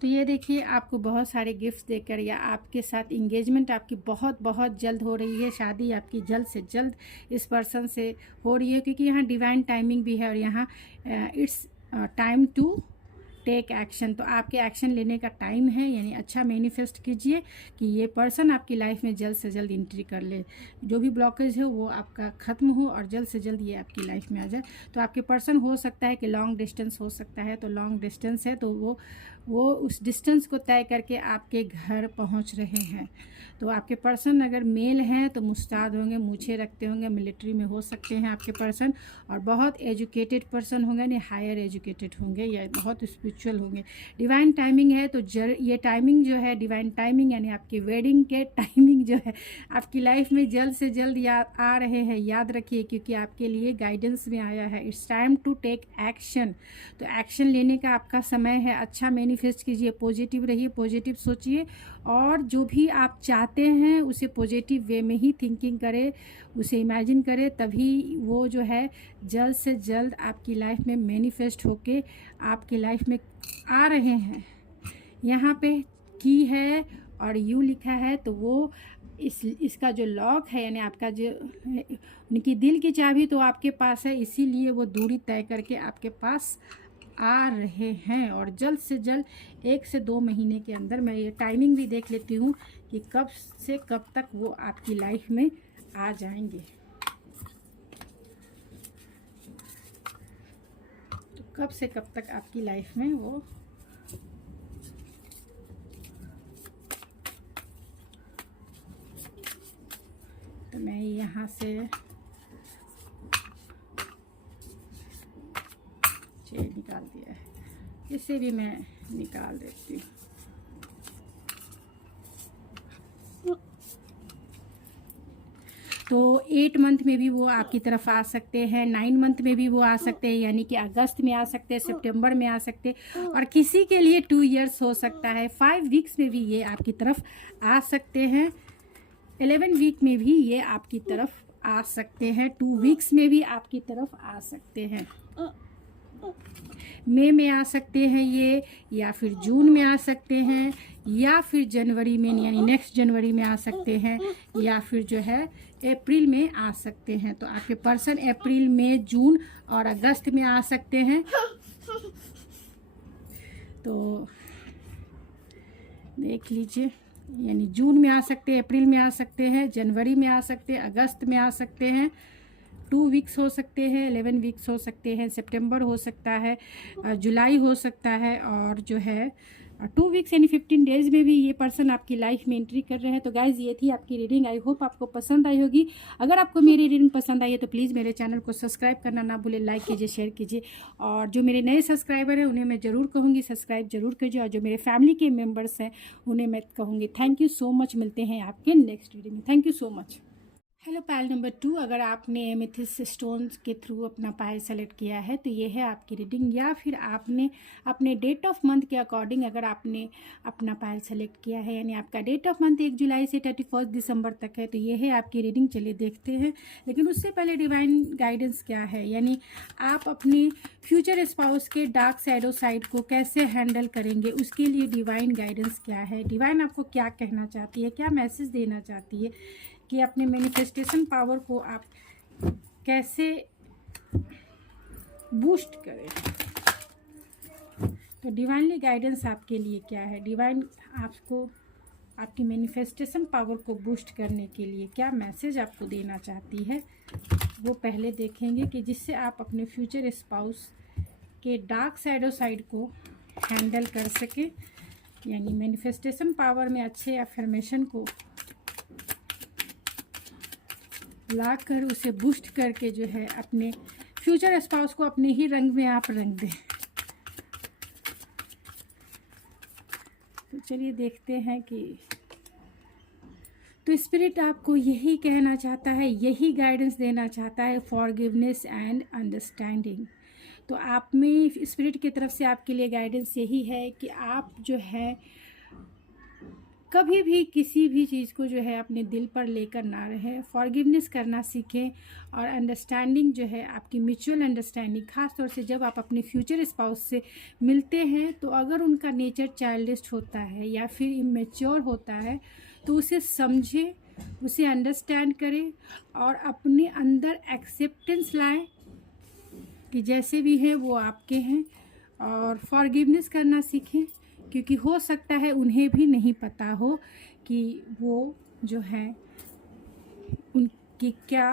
तो ये देखिए आपको बहुत सारे गिफ्ट्स देकर या आपके साथ इंगेजमेंट आपकी बहुत बहुत जल्द हो रही है। शादी आपकी जल्द से जल्द इस पर्सन से हो रही है क्योंकि यहाँ डिवाइन टाइमिंग भी है और यहाँ it's time to take action. तो आपके एक्शन लेने का टाइम है, यानी अच्छा मैनिफेस्ट कीजिए कि ये पर्सन आपकी लाइफ में जल्द से जल्द एंट्री कर ले। जो भी ब्लॉकेज है वो आपका ख़त्म हो और जल्द से जल्द ये आपकी लाइफ में आ जाए। तो आपके पर्सन हो सकता है कि लॉन्ग डिस्टेंस हो सकता है, तो लॉन्ग डिस्टेंस है तो वो उस डिस्टेंस को तय करके आपके घर पहुंच रहे हैं। तो आपके पर्सन अगर मेल हैं तो मुस्ताद होंगे, मूछें रखते होंगे, मिलिट्री में हो सकते हैं आपके पर्सन। और बहुत एजुकेटेड पर्सन होंगे, यानी हायर एजुकेटेड होंगे या बहुत स्पिरिचुअल होंगे। डिवाइन टाइमिंग है तो ये टाइमिंग जो है डिवाइन टाइमिंग यानी आपकी वेडिंग के टाइमिंग जो है आपकी लाइफ में जल्द से जल्द आ रहे हैं। याद रखिए क्योंकि आपके लिए गाइडेंस में आया है। It's time to take action. तो एक्शन लेने का आपका समय है। अच्छा मैनिफेस्ट कीजिए, पॉजिटिव रहिए, पॉजिटिव सोचिए और जो भी आप चाहते हैं उसे पॉजिटिव वे में ही थिंकिंग करें, उसे इमेजिन करें, तभी वो जो है जल्द से जल्द आपकी लाइफ में मैनिफेस्ट होके आपकी लाइफ में आ रहे हैं। यहाँ पे की है और यू लिखा है तो वो इसका जो लॉक है यानी आपका जो उनकी दिल की चाबी तो आपके पास है, इसीलिए वो दूरी तय करके आपके पास आ रहे हैं और जल्द से जल्द 1 से 2 महीने के अंदर। मैं ये टाइमिंग भी देख लेती हूँ कि कब से कब तक वो आपकी लाइफ में आ जाएंगे। तो कब से कब तक आपकी लाइफ में वो तो मैं यहाँ से निकाल दिया है, इसे भी मैं निकाल देती हूँ। तो 8 मंथ में भी वो आपकी तरफ आ सकते हैं, 9 मंथ में भी वो आ सकते हैं, यानी कि अगस्त में आ सकते हैं, सितंबर में आ सकते हैं और किसी के लिए 2 इयर्स हो सकता है। 5 वीक्स में भी ये आपकी तरफ आ सकते हैं, 11 वीक में भी ये आपकी तरफ आ सकते हैं, 2 वीक्स में भी आपकी तरफ आ सकते हैं। मई में आ सकते हैं ये, या फिर जून में आ सकते हैं, या फिर जनवरी में यानी नेक्स्ट जनवरी में आ सकते हैं, या फिर जो है अप्रैल में आ सकते हैं। तो आपके पर्सन अप्रैल, मई, जून और अगस्त में आ सकते हैं। तो देख लीजिए, यानी जून में आ सकते हैं, अप्रैल में आ सकते हैं, जनवरी में आ सकते हैं, अगस्त में आ सकते हैं, 2 वीक्स हो सकते हैं, 11 वीक्स हो सकते हैं, सितंबर हो सकता है, जुलाई हो सकता है और जो है और 2 वीक्स यानी 15 डेज में भी ये पर्सन आपकी लाइफ में एंट्री कर रहे हैं। तो गाइज ये थी आपकी रीडिंग। आई होप आपको पसंद आई होगी। अगर आपको मेरी रीडिंग पसंद आई है तो प्लीज़ मेरे चैनल को सब्सक्राइब करना ना भूलें, लाइक कीजिए, शेयर कीजिए। और जो मेरे नए सब्सक्राइबर हैं उन्हें मैं ज़रूर कहूँगी सब्सक्राइब जरूर कीजिए, और जो मेरे फैमिली के मेम्बर्स हैं उन्हें मैं कहूँगी थैंक यू सो मच। मिलते हैं आपके नेक्स्ट रीडिंग में। Thank you so much. Hello pile number 2, अगर आपने एमेथिस्ट स्टोन्स के थ्रू अपना पायल सेलेक्ट किया है तो ये है आपकी रीडिंग, या फिर आपने अपने डेट ऑफ मंथ के अकॉर्डिंग अगर आपने अपना पायल सेलेक्ट किया है, यानी आपका डेट ऑफ मंथ 1 जुलाई से 31 दिसंबर तक है, तो ये है आपकी रीडिंग। चलिए देखते हैं। लेकिन उससे पहले डिवाइन गाइडेंस क्या है, यानी आप अपनी फ्यूचर स्पाउस के डार्क सैडो साइड को कैसे हैंडल करेंगे, उसके लिए डिवाइन गाइडेंस क्या है, डिवाइन आपको क्या कहना चाहती है, क्या मैसेज देना चाहती है, कि अपने मैनिफेस्टेशन पावर को आप कैसे बूस्ट करें। तो डिवाइनली गाइडेंस आपके लिए क्या है, डिवाइन आपको आपकी मैनिफेस्टेशन पावर को बूस्ट करने के लिए क्या मैसेज आपको देना चाहती है, वो पहले देखेंगे, कि जिससे आप अपने फ्यूचर स्पाउस के डार्क सैडो साइड को हैंडल कर सकें, यानी मैनिफेस्टेशन पावर में अच्छे अफर्मेशन को ला कर उसे बूस्ट करके जो है अपने फ्यूचर स्पाउस को अपने ही रंग में आप रंग दें। तो चलिए देखते हैं कि तो स्पिरिट आपको यही कहना चाहता है, यही गाइडेंस देना चाहता है, फॉरगिवनेस एंड अंडरस्टैंडिंग। तो आप में स्पिरिट की तरफ से आपके लिए गाइडेंस यही है कि आप जो है कभी भी किसी भी चीज़ को जो है अपने दिल पर लेकर ना रहें, फॉरगिवनेस करना सीखें, और अंडरस्टैंडिंग जो है आपकी म्यूचुअल अंडरस्टैंडिंग, खास तौर से जब आप अपने फ्यूचर स्पाउस से मिलते हैं तो अगर उनका नेचर चाइल्डिश होता है या फिर इमेच्योर होता है तो उसे समझें, उसे अंडरस्टैंड करें और अपने अंदर एक्सेप्टेंस लाएं कि जैसे भी है वो आपके हैं, और फॉरगिवनेस करना सीखें, क्योंकि हो सकता है उन्हें भी नहीं पता हो कि वो जो है उनकी क्या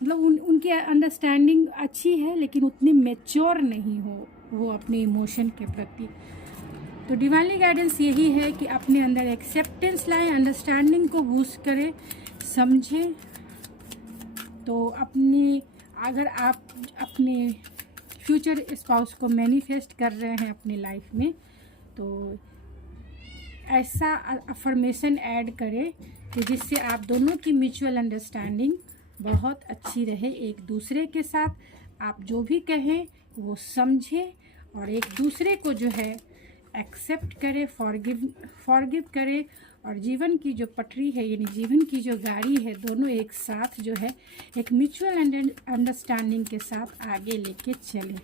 मतलब उनकी अंडरस्टैंडिंग अच्छी है लेकिन उतनी मैच्योर नहीं हो वो अपने इमोशन के प्रति। तो डिवाइनली गाइडेंस यही है कि अपने अंदर एक्सेप्टेंस लाएं, अंडरस्टैंडिंग को बूस्ट करें, समझें। तो अपनी अगर आप अपने फ्यूचर स्पाउस को मैनिफेस्ट कर रहे हैं अपनी लाइफ में तो ऐसा अफर्मेशन ऐड करें कि जिससे आप दोनों की म्यूचुअल अंडरस्टैंडिंग बहुत अच्छी रहे, एक दूसरे के साथ आप जो भी कहें वो समझें और एक दूसरे को जो है एक्सेप्ट करे, फॉरगिव करे, और जीवन की जो पटरी है यानी जीवन की जो गाड़ी है दोनों एक साथ जो है एक म्यूचुअल अंडरस्टैंडिंग के साथ आगे लेके चलें,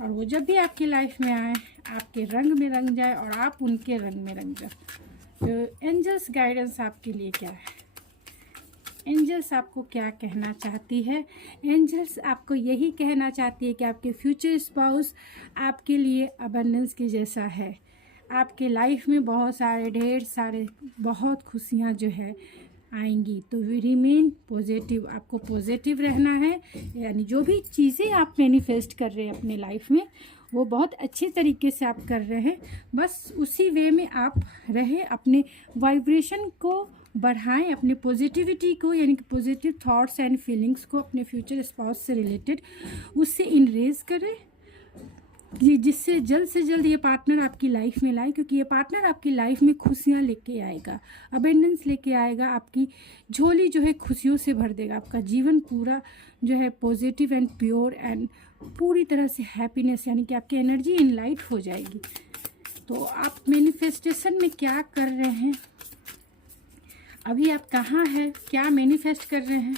और वो जब भी आपकी लाइफ में आए आपके रंग में रंग जाए और आप उनके रंग में रंग जाए। तो एंजल्स गाइडेंस आपके लिए क्या है, एंजल्स आपको क्या कहना चाहती है? एंजल्स आपको यही कहना चाहती है कि आपके फ्यूचर स्पाउस आपके लिए अबंडेंस के जैसा है, आपके लाइफ में बहुत सारे ढेर सारे बहुत खुशियाँ जो है आएंगी। तो रिमेन पॉजिटिव, आपको पॉजिटिव रहना है, यानी जो भी चीज़ें आप मैनिफेस्ट कर रहे हैं अपने लाइफ में वो बहुत अच्छे तरीके से आप कर रहे हैं, बस उसी वे में आप रहें, अपने वाइब्रेशन को बढ़ाएं, अपनी पॉजिटिविटी को यानी कि पॉजिटिव थॉट्स एंड फीलिंग्स को अपने फ्यूचर स्पाउस से रिलेटेड उससे इनरेज करें, जिससे जल्द से जल्द ये पार्टनर आपकी लाइफ में लाए, क्योंकि ये पार्टनर आपकी लाइफ में खुशियाँ लेके आएगा, अबेंडेंस लेके आएगा, आपकी झोली जो है खुशियों से भर देगा, आपका जीवन पूरा जो है पॉजिटिव एंड प्योर एंड पूरी तरह से हैप्पीनेस, यानी कि आपकी एनर्जी इनलाइट हो जाएगी। तो आप मैनिफेस्टेशन में क्या कर रहे हैं, अभी आप कहाँ हैं, क्या मैनिफेस्ट कर रहे हैं?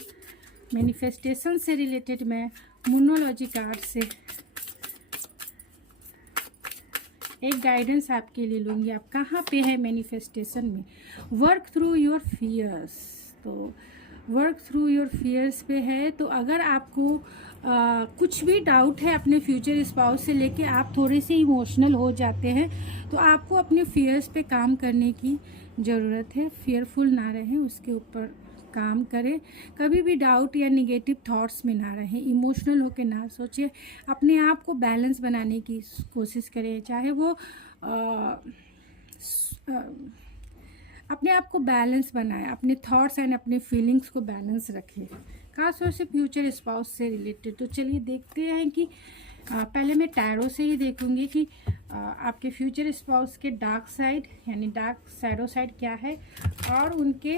मैनिफेस्टेशन से रिलेटेड मैं मोनोलॉजी कार्ड से एक गाइडेंस आपके लिए लूँगी। आप कहाँ पे है मैनिफेस्टेशन में? वर्क थ्रू योर फियर्स, तो वर्क थ्रू योर फियर्स पे है। तो अगर आपको कुछ भी डाउट है अपने फ्यूचर स्पाउस से लेके आप थोड़े से इमोशनल हो जाते हैं तो आपको अपने फियर्स पे काम करने की ज़रूरत है, फियरफुल ना रहें, उसके ऊपर काम करें, कभी भी डाउट या निगेटिव थॉट्स में ना रहें, इमोशनल होकर ना सोचिए, अपने आप को बैलेंस बनाने की कोशिश करें, चाहे वो अपने आप को बैलेंस बनाए, अपने थॉट्स एंड अपने फीलिंग्स को बैलेंस रखें, खासतौर से फ्यूचर स्पाउस से रिलेटेड। तो चलिए देखते हैं कि पहले मैं टैरो से ही देखूंगी कि आपके फ्यूचर स्पाउस के डार्क साइड यानी डार्क शैडो साइड क्या है और उनके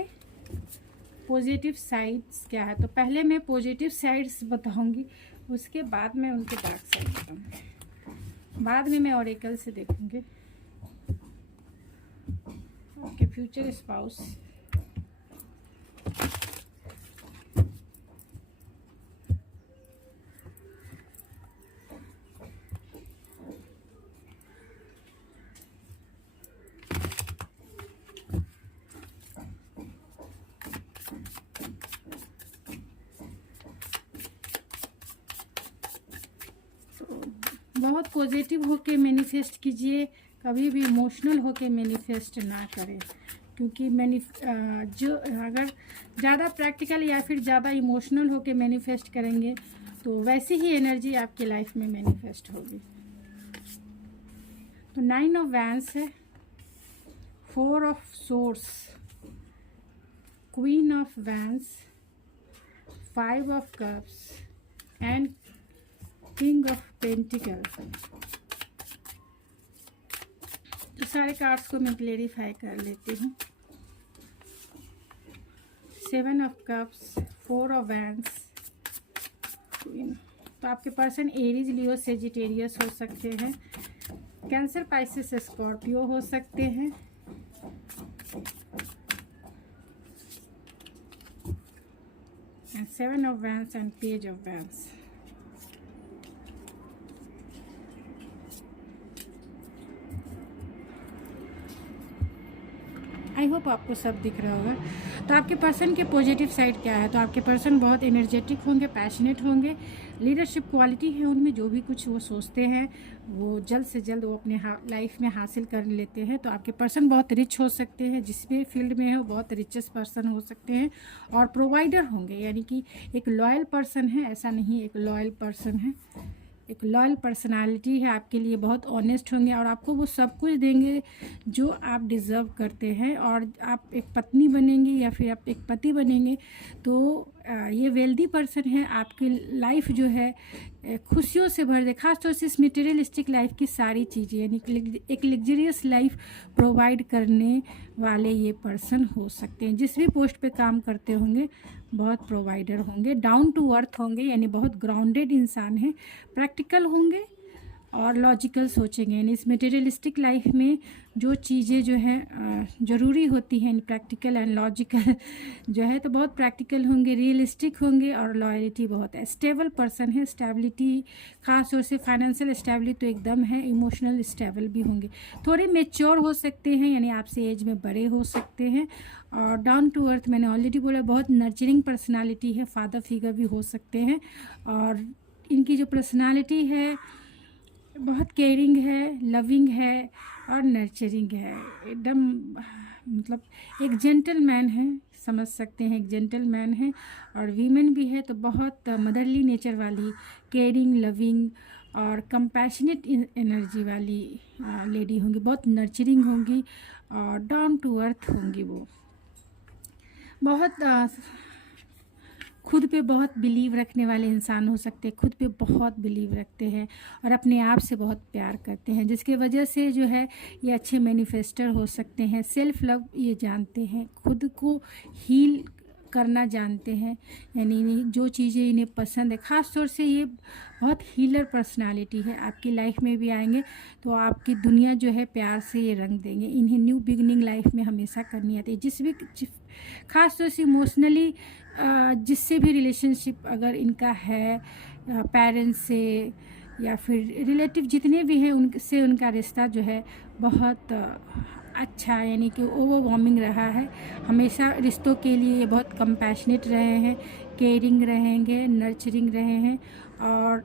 पॉजिटिव साइड्स क्या है। तो पहले मैं पॉजिटिव साइड्स बताऊंगी, उसके बाद मैं उनके डार्क साइड बताऊंगी, बाद में मैं ऑरेकल से देखूंगी आपके फ्यूचर स्पाउस। बहुत पॉजिटिव होके मैनिफेस्ट कीजिए, कभी भी इमोशनल होके मैनिफेस्ट ना करें, क्योंकि जो अगर ज़्यादा प्रैक्टिकल या फिर ज़्यादा इमोशनल होके मैनिफेस्ट करेंगे तो वैसी ही एनर्जी आपकी लाइफ में मैनिफेस्ट होगी। तो 9 ऑफ वैंड्स है, 4 of source, queen of wands, 5 of cups and king of pentacle. तो सारे कार्ड्स को मैं क्लेरिफाई कर लेती हूँ। 7 ऑफ कप्स, 4 ऑफ वैंड्स, तो आपके पर्सन एरीज, लियो, सेजिटेरियस हो सकते हैं, कैंसर, पाइसेस, स्कॉर्पियो हो सकते हैं, and 7 of wands and page of wands. I hope आपको सब दिख रहा होगा। तो आपके पर्सन के पॉजिटिव साइड क्या है, तो आपके पर्सन बहुत एनर्जेटिक होंगे, पैशनेट होंगे, लीडरशिप क्वालिटी है उनमें, जो भी कुछ वो सोचते हैं वो जल्द से जल्द वो अपने लाइफ में हासिल कर लेते हैं। तो आपके पर्सन बहुत रिच हो सकते हैं, जिस भी फील्ड में है वो बहुत रिचेस्ट पर्सन हो सकते हैं, और प्रोवाइडर होंगे, यानी कि एक लॉयल पर्सन है, ऐसा नहीं एक लॉयल पर्सन है, एक लॉयल पर्सनालिटी है, आपके लिए बहुत ऑनेस्ट होंगे और आपको वो सब कुछ देंगे जो आप डिज़र्व करते हैं। और आप एक पत्नी बनेंगे या फिर आप एक पति बनेंगे तो ये वेल्दी पर्सन है, आपकी लाइफ जो है खुशियों से भर दे, खासतौर से इस मटेरियलिस्टिक लाइफ की सारी चीज़ें, यानी एक लग्जरियस लाइफ प्रोवाइड करने वाले ये पर्सन हो सकते हैं। जिस भी पोस्ट पे काम करते होंगे बहुत प्रोवाइडर होंगे, डाउन टू अर्थ होंगे, यानी बहुत ग्राउंडेड इंसान हैं, प्रैक्टिकल होंगे और लॉजिकल सोचेंगे। यानी इस मटेरियलिस्टिक लाइफ में जो चीज़ें जो हैं ज़रूरी होती हैं, प्रैक्टिकल एंड लॉजिकल जो है, तो बहुत प्रैक्टिकल होंगे, रियलिस्टिक होंगे और लॉयल्टी बहुत है। स्टेबल पर्सन है, स्टेबिलिटी, खास तौर से फाइनेंशियल स्टेबिलिटी तो एकदम है, इमोशनल स्टेबल भी होंगे, थोड़े मेच्योर हो सकते हैं, यानी आपसे एज में बड़े हो सकते हैं, और डाउन टू अर्थ मैंने ऑलरेडी बोला, बहुत नर्चरिंग पर्सनालिटी है, फादर फिगर भी हो सकते हैं, और इनकी जो पर्सनालिटी है बहुत केयरिंग है, लविंग है और नर्चरिंग है, एकदम मतलब एक जेंटलमैन है, समझ सकते हैं एक जेंटलमैन है, और वीमेन भी है तो बहुत मदरली नेचर वाली, केयरिंग, लविंग और कंपैशनेट एनर्जी वाली लेडी होंगी, बहुत नर्चरिंग होंगी और डाउन टू अर्थ होंगी। वो बहुत खुद पे बहुत बिलीव रखने वाले इंसान हो सकते हैं, खुद पे बहुत बिलीव रखते हैं और अपने आप से बहुत प्यार करते हैं, जिसके वजह से जो है ये अच्छे मैनिफेस्टर हो सकते हैं। सेल्फ लव ये जानते हैं, खुद को हील करना जानते हैं, यानी जो चीज़ें इन्हें पसंद है, ख़ास तौर से ये बहुत हीलर पर्सनालिटी है। आपकी लाइफ में भी आएंगे तो आपकी दुनिया जो है प्यार से ये रंग देंगे। इन्हें न्यू बिगनिंग लाइफ में हमेशा करनी आती है, ख़ास तौर से इमोशनली जिससे भी रिलेशनशिप अगर इनका है, पेरेंट्स से या फिर रिलेटिव जितने भी हैं उनसे उनका रिश्ता जो है बहुत अच्छा, यानी कि ओवरवार्मिंग रहा है। हमेशा रिश्तों के लिए ये बहुत कंपैशनेट रहे हैं, केयरिंग रहेंगे, नर्चरिंग रहे हैं और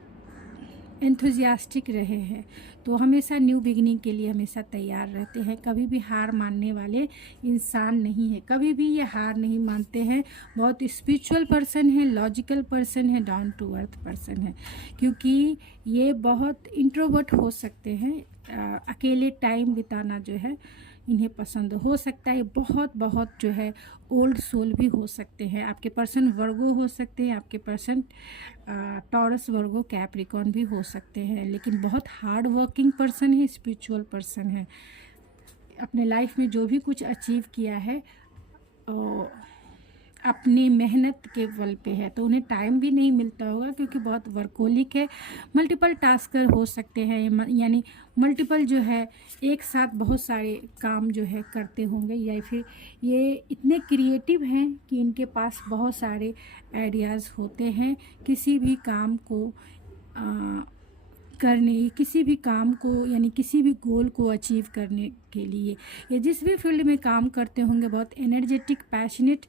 एंथुजियास्टिक रहे हैं, तो हमेशा न्यू बिगिनिंग के लिए हमेशा तैयार रहते हैं। कभी भी हार मानने वाले इंसान नहीं है, कभी भी ये हार नहीं मानते हैं। बहुत स्पिरिचुअल पर्सन है, लॉजिकल पर्सन है, डाउन टू अर्थ पर्सन है, क्योंकि ये बहुत इंट्रोवर्ट हो सकते हैं। अकेले टाइम बिताना जो है इन्हें पसंद हो सकता है। बहुत बहुत जो है ओल्ड सोल भी हो सकते हैं। आपके पर्सन वर्गो हो सकते हैं, आपके पर्सन टॉरस, वर्गो, कैप्रिकॉर्न भी हो सकते हैं, लेकिन बहुत हार्ड वर्किंग पर्सन है, स्पिरिचुअल पर्सन है। अपने लाइफ में जो भी कुछ अचीव किया है अपनी मेहनत के बल पे है, तो उन्हें टाइम भी नहीं मिलता होगा, क्योंकि बहुत वर्कोलिक है। मल्टीपल टास्कर हो सकते हैं, यानी मल्टीपल जो है एक साथ बहुत सारे काम जो है करते होंगे, या फिर ये इतने क्रिएटिव हैं कि इनके पास बहुत सारे आइडियाज़ होते हैं किसी भी काम को करने, किसी भी काम को यानी किसी भी गोल को अचीव करने के लिए। ये जिस भी फील्ड में काम करते होंगे बहुत एनर्जेटिक, पैशनेट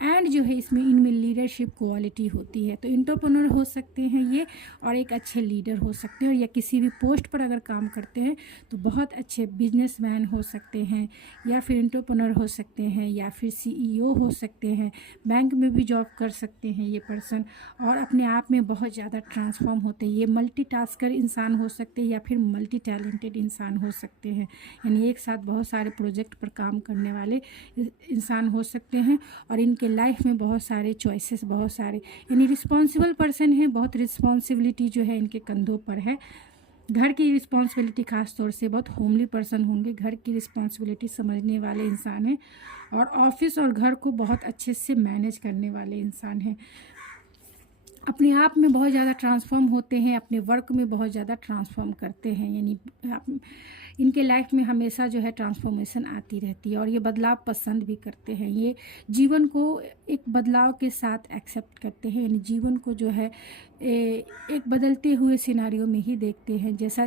एंड जो है इसमें इनमें लीडरशिप क्वालिटी होती है। तो एंटरप्रेन्योर हो सकते हैं ये, और एक अच्छे लीडर हो सकते हैं, या किसी भी पोस्ट पर अगर काम करते हैं तो बहुत अच्छे बिजनेसमैन हो सकते हैं, या फिर एंटरप्रेन्योर हो सकते हैं, या फिर CEO हो सकते हैं, बैंक में भी जॉब कर सकते हैं ये पर्सन, और अपने आप में बहुत ज़्यादा ट्रांसफॉर्म होते हैं। ये मल्टीटास्कर इंसान हो सकते हैं, या फिर मल्टी टैलेंटेड इंसान हो सकते हैं, यानी एक साथ बहुत सारे प्रोजेक्ट पर काम करने वाले इंसान हो सकते हैं। और इनके लाइफ में बहुत सारे चॉइसेस, बहुत सारे, यानी रिस्पॉन्सिबल पर्सन है। बहुत रिस्पॉन्सिबिलिटी जो है इनके कंधों पर है, घर की रिस्पॉन्सिबिलिटी, खास तौर से बहुत होमली पर्सन होंगे, घर की रिस्पॉन्सिबिलिटी समझने वाले इंसान हैं, और ऑफिस और घर को बहुत अच्छे से मैनेज करने वाले इंसान हैं। अपने आप में बहुत ज़्यादा ट्रांसफॉर्म होते हैं, अपने वर्क में बहुत ज़्यादा ट्रांसफॉर्म करते हैं, यानी इनके लाइफ में हमेशा जो है ट्रांसफॉर्मेशन आती रहती है, और ये बदलाव पसंद भी करते हैं। ये जीवन को एक बदलाव के साथ एक्सेप्ट करते हैं, यानी जीवन को जो है एक बदलते हुए सिनारियों में ही देखते हैं। जैसा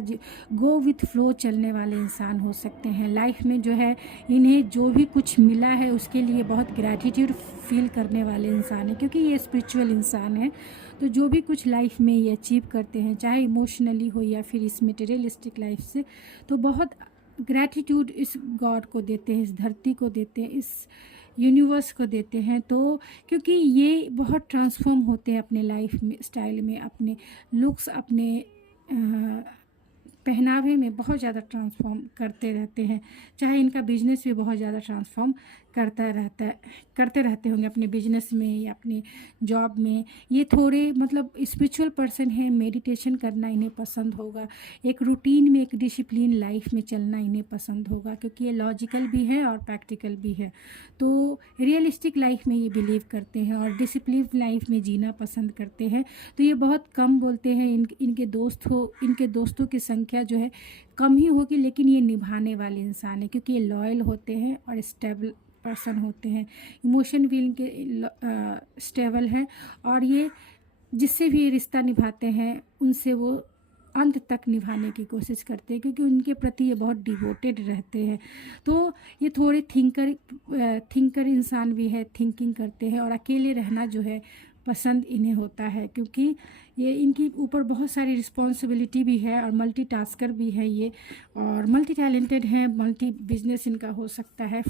गो विथ फ्लो चलने वाले इंसान हो सकते हैं। लाइफ में जो है इन्हें जो भी कुछ मिला है उसके लिए बहुत ग्रैटिट्यूड फील करने वाले इंसान है, क्योंकि ये स्पिरिचुअल इंसान है। तो जो भी कुछ लाइफ में ये अचीव करते हैं, चाहे इमोशनली हो या फिर इस मटेरियलिस्टिक लाइफ से, तो बहुत ग्रैटिट्यूड इस गॉड को देते हैं, इस धरती को देते हैं, इस यूनिवर्स को देते हैं। तो क्योंकि ये बहुत ट्रांसफॉर्म होते हैं अपने लाइफ में, स्टाइल में, अपने लुक्स, अपने पहनावे में बहुत ज़्यादा ट्रांसफॉर्म करते रहते हैं। चाहे इनका बिजनेस भी बहुत ज़्यादा ट्रांसफॉर्म करते रहते होंगे अपने बिजनेस में या अपने जॉब में। ये थोड़े मतलब स्पिरिचुअल पर्सन है, मेडिटेशन करना इन्हें पसंद होगा, एक रूटीन में, एक डिसिप्लिन लाइफ में चलना इन्हें पसंद होगा, क्योंकि ये लॉजिकल भी है और प्रैक्टिकल भी है। तो रियलिस्टिक लाइफ में ये बिलीव करते हैं और डिसिप्लिन लाइफ में जीना पसंद करते हैं। तो ये बहुत कम बोलते हैं, इनके दोस्तों की संख्या जो है कम ही होगी, लेकिन ये निभाने वाले इंसान है, क्योंकि ये लॉयल होते हैं और स्टेबल पर्सन होते हैं। इमोशन भी इनके स्टेबल है, और ये जिससे भी ये रिश्ता निभाते हैं उनसे वो अंत तक निभाने की कोशिश करते हैं, क्योंकि उनके प्रति ये बहुत डिवोटेड रहते हैं। तो ये थोड़े थिंकर इंसान भी है, थिंकिंग करते हैं, और अकेले रहना जो है पसंद इन्हें होता है, क्योंकि ये इनकी ऊपर बहुत सारी रिस्पॉन्सिबिलिटी भी है, और मल्टीटास्कर भी है ये, और मल्टी टैलेंटेड हैं, मल्टी बिजनेस इनका हो सकता है।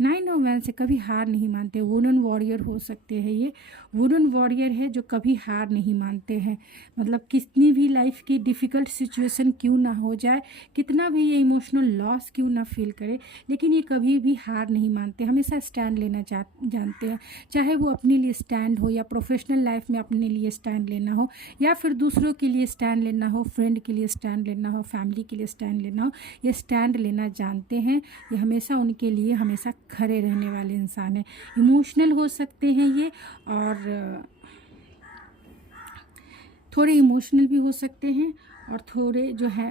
9 ऑफ वैंड्स से कभी हार नहीं मानते। वुमेन वॉरियर हो सकते हैं ये, वुमेन वॉरियर है जो कभी हार नहीं मानते हैं। मतलब कितनी भी लाइफ की डिफ़िकल्ट सिचुएशन क्यों ना हो जाए, कितना भी ये इमोशनल लॉस क्यों ना फील करे, लेकिन ये कभी भी हार नहीं मानते, हमेशा स्टैंड लेना जानते हैं। चाहे वो अपने लिए स्टैंड हो, या प्रोफेशनल लाइफ में अपने लिए स्टैंड लेना हो, या फिर दूसरों के लिए स्टैंड लेना हो, फ्रेंड के लिए स्टैंड लेना हो, फैमिली के लिए स्टैंड लेना हो, ये स्टैंड लेना जानते हैं। ये हमेशा उनके लिए हमेशा खड़े रहने वाले इंसान हैं। इमोशनल हो सकते हैं ये, और थोड़े इमोशनल भी हो सकते हैं, और थोड़े जो है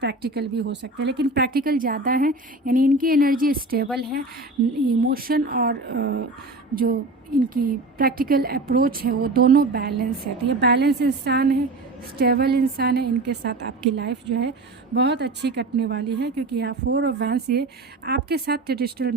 प्रैक्टिकल भी हो सकते हैं, लेकिन प्रैक्टिकल ज़्यादा है, यानी इनकी एनर्जी स्टेबल है। इमोशन और जो इनकी प्रैक्टिकल अप्रोच है वो दोनों बैलेंस है। तो ये बैलेंस इंसान है, स्टेबल इंसान है। इनके साथ आपकी लाइफ जो है बहुत अच्छी कटने वाली है, क्योंकि यहाँ 4 ऑफ वैंड्स ये आपके साथ ट्रेडिशनल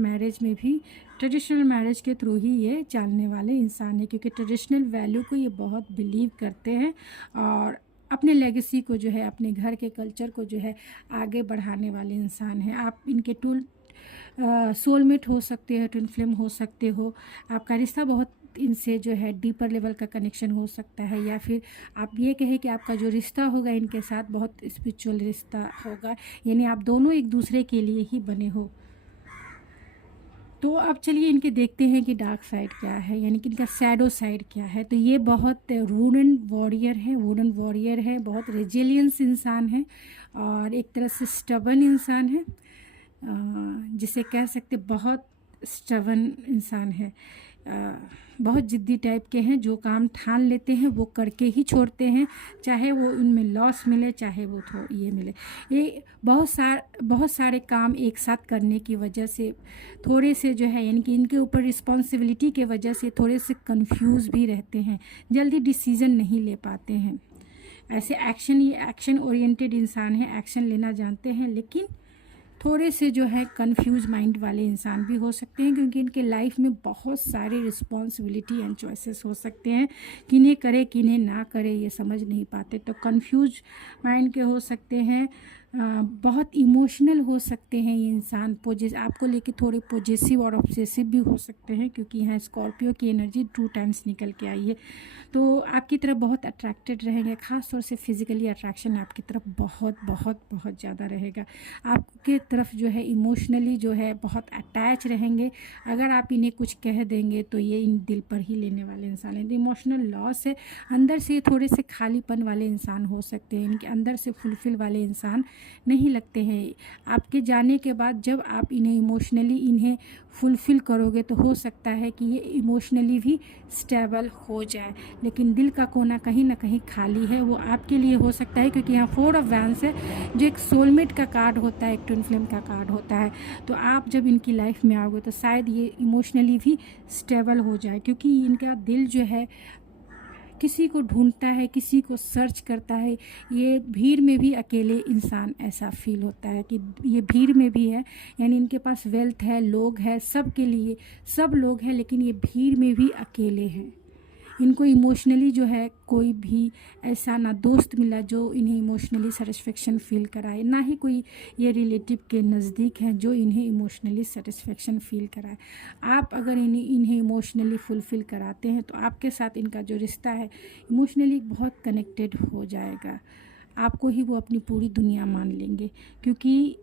मैरिज के थ्रू ही ये चलने वाले इंसान है, क्योंकि ट्रेडिशनल वैल्यू को ये बहुत बिलीव करते हैं, और अपने लेगेसी को जो है, अपने घर के कल्चर को जो है आगे बढ़ाने वाले इंसान हैं। आप इनके सोलमेट हो सकते हैं, ट्विन फ्लेम हो सकते हो। आपका रिश्ता बहुत इनसे जो है डीपर लेवल का कनेक्शन हो सकता है, या फिर आप ये कहें कि आपका जो रिश्ता होगा इनके साथ बहुत स्पिरिचुअल रिश्ता होगा, यानी आप दोनों एक दूसरे के लिए ही बने हो। तो अब चलिए इनके देखते हैं कि डार्क साइड क्या है, यानी कि इनका शैडो साइड क्या है। तो ये बहुत वुडन वॉरियर है, बहुत रेजिलियंस इंसान है और एक तरह से स्टबन इंसान है, जिसे कह सकते बहुत स्टबन इंसान है। बहुत जिद्दी टाइप के हैं, जो काम ठान लेते हैं वो करके ही छोड़ते हैं, चाहे वो उनमें लॉस मिले, चाहे वो ये मिले। ये बहुत सारे काम एक साथ करने की वजह से थोड़े से जो है, यानी कि इनके ऊपर रिस्पॉन्सिबिलिटी के वजह से थोड़े से कंफ्यूज भी रहते हैं, जल्दी डिसीज़न नहीं ले पाते हैं। ऐसे ये एक्शन ओरिएंटेड इंसान हैं, एक्शन लेना जानते हैं, लेकिन थोड़े से जो है कंफ्यूज माइंड वाले इंसान भी हो सकते हैं, क्योंकि इनके लाइफ में बहुत सारे रिस्पॉन्सिबिलिटी एंड चॉइसेस हो सकते हैं, किन्हें करे किन्हें ना करे ये समझ नहीं पाते। तो कंफ्यूज माइंड के हो सकते हैं, बहुत इमोशनल हो सकते हैं ये इंसान, आपको लेके थोड़े पॉजेसिव और ऑब्सेसिव भी हो सकते हैं, क्योंकि यहाँ स्कॉर्पियो की एनर्जी 2 टाइम्स निकल के आई है। तो आपकी तरफ बहुत अट्रैक्टेड रहेंगे, ख़ास तौर से फिज़िकली अट्रैक्शन आपकी तरफ बहुत बहुत बहुत ज़्यादा रहेगा। आपके तरफ जो है इमोशनली जो है बहुत अटैच रहेंगे। अगर आप इन्हें कुछ कह देंगे तो ये इन दिल पर ही लेने वाले इंसान हैं। इमोशनल लॉस है, अंदर से थोड़े से खालीपन वाले इंसान हो सकते हैं, इनके अंदर से फुलफिल वाले इंसान नहीं लगते हैं। आपके जाने के बाद जब आप इन्हें फुलफ़िल करोगे तो हो सकता है कि ये इमोशनली भी स्टेबल हो जाए, लेकिन दिल का कोना कहीं ना कहीं खाली है। वो आपके लिए हो सकता है, क्योंकि यहाँ 4 ऑफ वैंड्स है, जो एक सोलमेट का कार्ड होता है, एक ट्विन फ्लेम का कार्ड होता है। तो आप जब इनकी लाइफ में आओगे तो शायद ये इमोशनली भी स्टेबल हो जाए, क्योंकि इनका दिल जो है किसी को ढूंढता है, किसी को सर्च करता है। ये भीड़ में भी अकेले इंसान ऐसा फील होता है कि ये भीड़ में भी है, यानी इनके पास वेल्थ है, लोग हैं, सबके लिए सब लोग हैं, लेकिन ये भीड़ में भी अकेले हैं। इनको इमोशनली जो है कोई भी ऐसा ना दोस्त मिला जो इन्हें इमोशनली सेटिस्फेक्शन फील कराए, ना ही कोई ये रिलेटिव के नज़दीक हैं जो इन्हें इमोशनली सेटिस्फेक्शन फील कराए। आप अगर इन्हें इमोशनली फुलफ़िल कराते हैं तो आपके साथ इनका जो रिश्ता है इमोशनली बहुत कनेक्टेड हो जाएगा। आपको ही वो अपनी पूरी दुनिया मान लेंगे, क्योंकि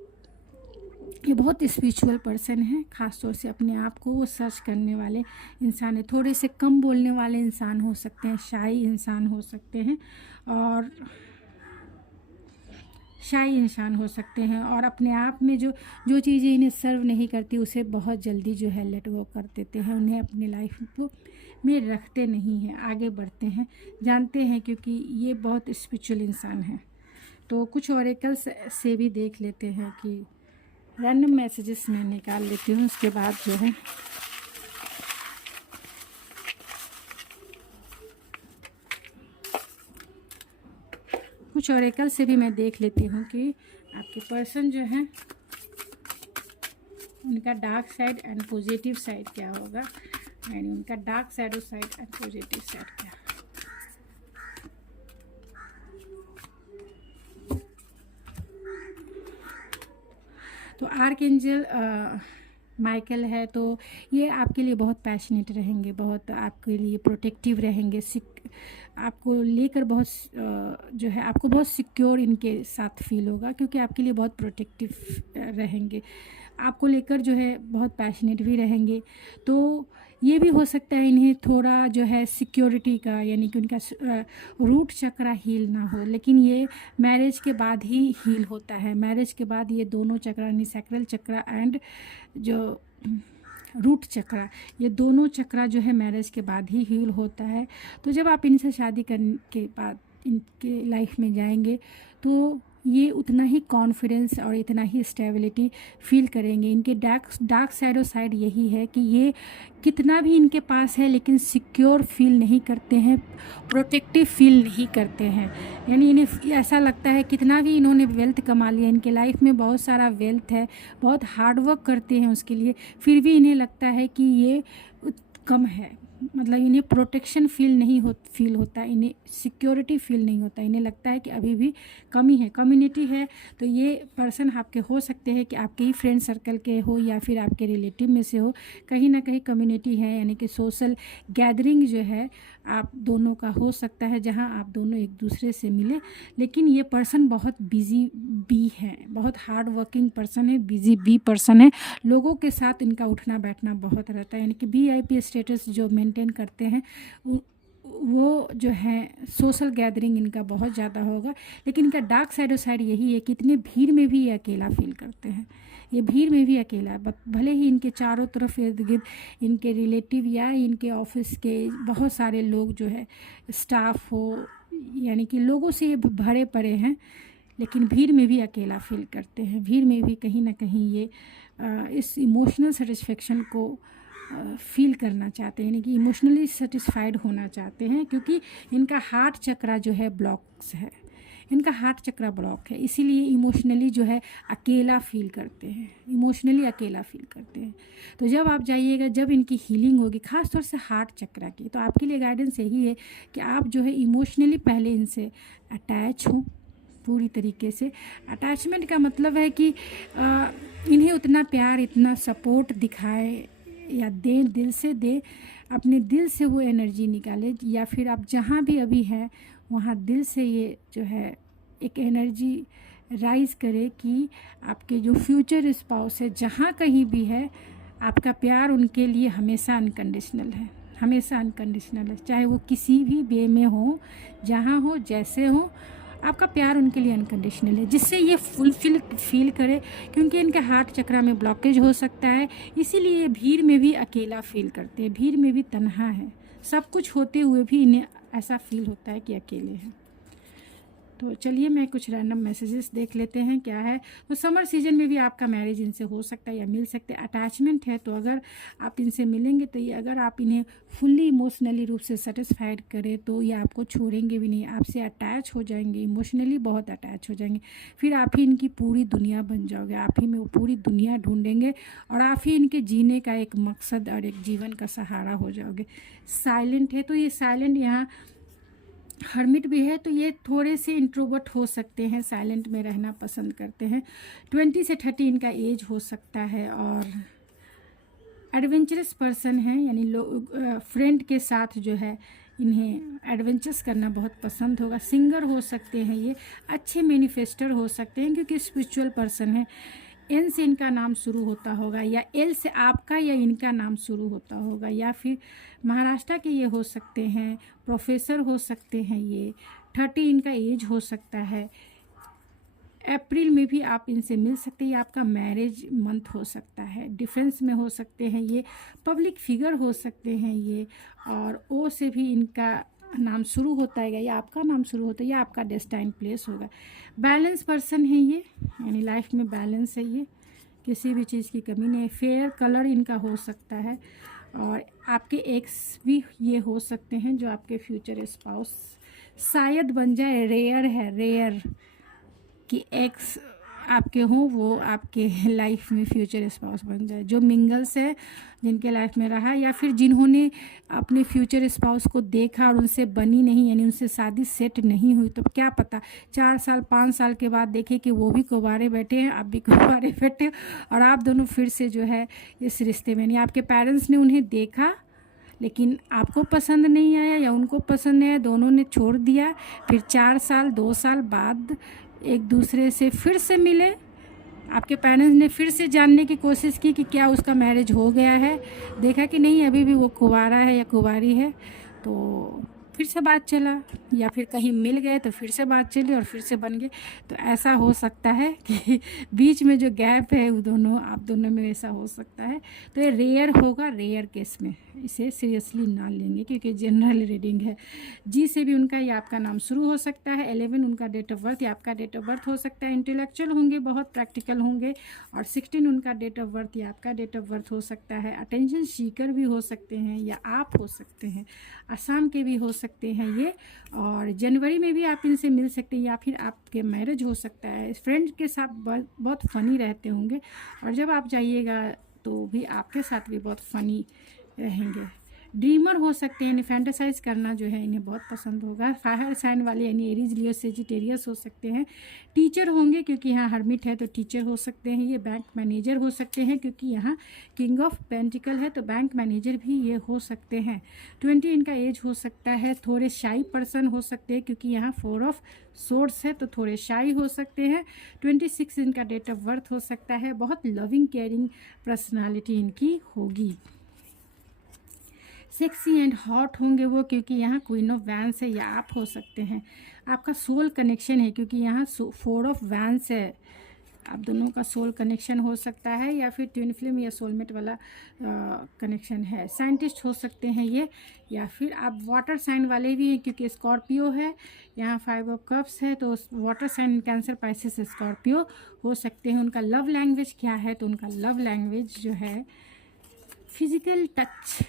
ये बहुत स्पिरिचुअल पर्सन है, ख़ास तौर से अपने आप को वो सर्च करने वाले इंसान है। थोड़े से कम बोलने वाले इंसान हो सकते हैं, शाई इंसान हो सकते हैं, और शाई इंसान हो सकते हैं, और अपने आप में जो चीज़ें इन्हें सर्व नहीं करती उसे बहुत जल्दी जो है लेट गो कर देते हैं, उन्हें अपने लाइफ में रखते नहीं हैं, आगे बढ़ते हैं, जानते हैं, क्योंकि ये बहुत स्पिरिचुअल इंसान है। तो कुछ ऑरेकल्स से भी देख लेते हैं कि रैंडम मैसेजेस मैं निकाल लेती हूँ, उसके बाद जो है कुछ ऑरेकल से भी मैं देख लेती हूँ कि आपके पर्सन जो है उनका dark side and positive side क्या होगा, यानी उनका dark shadow side and positive side क्या। तो आर्कएंजल माइकल है, तो ये आपके लिए बहुत पैशनेट रहेंगे, बहुत आपके लिए प्रोटेक्टिव रहेंगे, आपको लेकर बहुत जो है आपको बहुत सिक्योर इनके साथ फील होगा, क्योंकि आपके लिए बहुत प्रोटेक्टिव रहेंगे, आपको लेकर जो है बहुत पैशनेट भी रहेंगे। तो ये भी हो सकता है इन्हें थोड़ा जो है सिक्योरिटी का, यानी कि उनका रूट चक्रा हील ना हो, लेकिन ये मैरिज के बाद ही हील होता है। मैरिज के बाद ये दोनों चक्रा, यानी सैक्रल चक्रा एंड जो रूट चक्रा, ये दोनों चक्रा जो है मैरिज के बाद ही हील होता है। तो जब आप इनसे शादी करने के बाद इनके लाइफ में जाएंगे तो ये उतना ही कॉन्फिडेंस और इतना ही स्टेबिलिटी फील करेंगे। इनके डार्क साइड और साइड यही है कि ये कितना भी इनके पास है लेकिन सिक्योर फील नहीं करते हैं, प्रोटेक्टिव फील नहीं करते हैं। यानी इन्हें ऐसा लगता है कितना भी इन्होंने वेल्थ कमा लिया, इनके लाइफ में बहुत सारा वेल्थ है, बहुत हार्ड वर्क करते हैं उसके लिए, फिर भी इन्हें लगता है कि ये कम है, मतलब इन्हें प्रोटेक्शन फील होता है, इन्हें सिक्योरिटी फील नहीं होता, इन्हें लगता है कि अभी भी कमी है, कम्युनिटी है। तो ये पर्सन आपके हो सकते हैं कि आपके ही फ्रेंड सर्कल के हो या फिर आपके रिलेटिव में से हो, कहीं ना कहीं कम्युनिटी है, यानी कि सोशल गैदरिंग जो है आप दोनों का हो सकता है, जहां आप दोनों एक दूसरे से मिले। लेकिन ये पर्सन बहुत बिजी बी है, बहुत हार्ड वर्किंग पर्सन है, बिजी बी पर्सन है। लोगों के साथ इनका उठना बैठना बहुत रहता है, यानी कि VIP स्टेटस जो मेंटेन करते हैं वो जो है सोशल गैदरिंग इनका बहुत ज़्यादा होगा। लेकिन इनका डार्क साइड यही है कि इतने भीड़ में भी ये अकेला फील करते हैं, ये भीड़ में भी अकेला है। भले ही इनके चारों तरफ इर्द गिर्द इनके रिलेटिव या इनके ऑफिस के बहुत सारे लोग जो है स्टाफ हो, यानी कि लोगों से ये भरे पड़े हैं, लेकिन भीड़ में भी अकेला फील करते हैं। भीड़ में भी कहीं ना कहीं ये इस इमोशनल सेटिस्फेक्शन को फील करना चाहते हैं, यानी कि इमोशनली सेटिस्फाइड होना चाहते हैं, क्योंकि इनका हार्ट चक्रा जो है ब्लॉक्स है, इनका हार्ट चक्रा ब्लॉक है, इसीलिए इमोशनली जो है अकेला फील करते हैं, इमोशनली अकेला फील करते हैं। तो जब आप जाइएगा, जब इनकी हीलिंग होगी खास तौर से हार्ट चक्रा की, तो आपके लिए गाइडेंस यही है कि आप जो है इमोशनली पहले इनसे अटैच हों पूरी तरीके से। अटैचमेंट का मतलब है कि इन्हें उतना प्यार, इतना सपोर्ट दिखाए या दे, दिल से दे, अपने दिल से वो एनर्जी निकाले, या फिर आप जहाँ भी अभी हैं वहाँ दिल से ये जो है एक एनर्जी राइज करे कि आपके जो फ्यूचर स्पाउस है जहाँ कहीं भी है, आपका प्यार उनके लिए हमेशा अनकंडीशनल है, हमेशा अनकंडीशनल है, चाहे वो किसी भी वे में हो, जहाँ हो, जैसे हो, आपका प्यार उनके लिए अनकंडीशनल है, जिससे ये फुलफिल फील करे। क्योंकि इनके हार्ट चक्रा में ब्लॉकेज हो सकता है, इसीलिए ये भीड़ में भी अकेला फील करते हैं, भीड़ में भी तन्हा है, सब कुछ होते हुए भी इन्हें ऐसा फील होता है कि अकेले हैं। तो चलिए मैं कुछ रैंडम मैसेजेस देख लेते हैं क्या है। तो समर सीजन में भी आपका मैरिज इनसे हो सकता है या मिल सकते हैं। अटैचमेंट है, तो अगर आप इनसे मिलेंगे तो ये, अगर आप इन्हें फुल्ली इमोशनली रूप से सेटिस्फाइड करें तो ये आपको छोड़ेंगे भी नहीं, आपसे अटैच हो जाएंगे, इमोशनली बहुत अटैच हो जाएंगे। फिर आप ही इनकी पूरी दुनिया बन जाओगे, आप ही में वो पूरी दुनिया ढूंढेंगे और आप ही इनके जीने का एक मकसद और एक जीवन का सहारा हो जाओगे। साइलेंट है, तो ये साइलेंट यहाँ हर्मिट भी है, तो ये थोड़े से इंट्रोवर्ट हो सकते हैं, साइलेंट में रहना पसंद करते हैं। 20 से 30 इनका एज हो सकता है और एडवेंचरस पर्सन है, यानी लोग फ्रेंड के साथ जो है इन्हें एडवेंचर्स करना बहुत पसंद होगा। सिंगर हो सकते हैं, ये अच्छे मैनिफेस्टर हो सकते हैं क्योंकि स्पिरिचुअल पर्सन है। एन से इनका नाम शुरू होता होगा या एल से आपका या इनका नाम शुरू होता होगा, या फिर महाराष्ट्र के ये हो सकते हैं, प्रोफेसर हो सकते हैं ये। 30 इनका एज हो सकता है। अप्रैल में भी आप इनसे मिल सकते हैं, आपका मैरिज मंथ हो सकता है। डिफेंस में हो सकते हैं ये, पब्लिक फिगर हो सकते हैं ये, और ओ से भी इनका नाम शुरू होता है या आपका नाम शुरू होता है या आपका डेस्टाइन प्लेस होगा। बैलेंस पर्सन है ये, यानी लाइफ में बैलेंस है ये, किसी भी चीज़ की कमी नहीं है। फेयर कलर इनका हो सकता है और आपके एक्स भी ये हो सकते हैं जो आपके फ्यूचर स्पाउस शायद बन जाए। रेयर है, रेयर कि एक्स आपके हों वो आपके लाइफ में फ्यूचर स्पाउस बन जाए, जो मिंगल्स है जिनके लाइफ में रहा या फिर जिन्होंने अपने फ्यूचर स्पाउस को देखा और उनसे बनी नहीं, यानी उनसे शादी सेट नहीं हुई, तो क्या पता 4 साल 5 साल के बाद देखे कि वो भी कुंवारे बैठे हैं, आप भी कुंवारे बैठे हैं और आप दोनों फिर से जो है इस रिश्ते में, यानी आपके पेरेंट्स ने उन्हें देखा लेकिन आपको पसंद नहीं आया या उनको पसंद नहीं आया, दोनों ने छोड़ दिया, फिर 4 साल 2 साल बाद एक दूसरे से फिर से मिले। आपके पेरेंट्स ने फिर से जानने की कोशिश की कि क्या उसका मैरिज हो गया है, देखा कि नहीं अभी भी वो कुंवारा है या कुंवारी है, तो फिर से बात चला, या फिर कहीं मिल गए तो फिर से बात चली और फिर से बन गए। तो ऐसा हो सकता है कि बीच में जो गैप है वो दोनों, आप दोनों में ऐसा हो सकता है। तो ये रेयर होगा, रेयर केस में इसे सीरियसली ना लेंगे क्योंकि जनरल रीडिंग है। जी से भी उनका या आपका नाम शुरू हो सकता है। 11 उनका डेट ऑफ बर्थ या आपका डेट ऑफ बर्थ हो सकता है। इंटेलेक्चुअल होंगे, बहुत प्रैक्टिकल होंगे। और 16 उनका डेट ऑफ बर्थ या आपका डेट ऑफ बर्थ हो सकता है। अटेंशन सीकर भी हो सकते हैं या आप हो सकते हैं। असम के भी हो सकते हैं ये, और जनवरी में भी आप इनसे मिल सकते हैं या फिर आपके मैरिज हो सकता है। फ्रेंड के साथ बहुत फ़नी रहते होंगे और जब आप जाइएगा तो भी आपके साथ भी बहुत फ़नी रहेंगे। ड्रीमर हो सकते हैं, यानी फैंटासाइज करना जो है इन्हें बहुत पसंद होगा। फायर साइन वाले यानी एरीज, लियो, सेजिटेरियस हो सकते हैं। टीचर होंगे क्योंकि यहाँ हर्मिट है तो टीचर हो सकते हैं ये। बैंक मैनेजर हो सकते हैं क्योंकि यहाँ किंग ऑफ पेंटिकल है तो बैंक मैनेजर भी ये हो सकते हैं। 20 इनका एज हो सकता है। थोड़े शाई पर्सन हो सकते हैं क्योंकि यहाँ 4 ऑफ सोर्स है तो थोड़े शाई हो सकते हैं। 26 इनका डेट ऑफ बर्थ हो सकता है। बहुत लविंग केयरिंग पर्सनालिटी इनकी होगी। सेक्सी एंड हॉट होंगे वो क्योंकि यहाँ क्वीन ऑफ वैंस है, या आप हो सकते हैं। आपका सोल कनेक्शन है क्योंकि यहाँ 4 ऑफ वैंस है। आप दोनों का सोल कनेक्शन हो सकता है या फिर ट्विन फ्लेम या सोलमेट वाला कनेक्शन है। साइंटिस्ट हो सकते हैं ये, या फिर आप वाटर साइन वाले भी हैं क्योंकि स्कॉर्पियो है। यहाँ 5 ऑफ कप्स है तो water sign Cancer, Pisces, Scorpio हो सकते हैं। उनका लव लैंग्वेज क्या है, तो उनका लव लैंग्वेज जो है फिजिकल टच,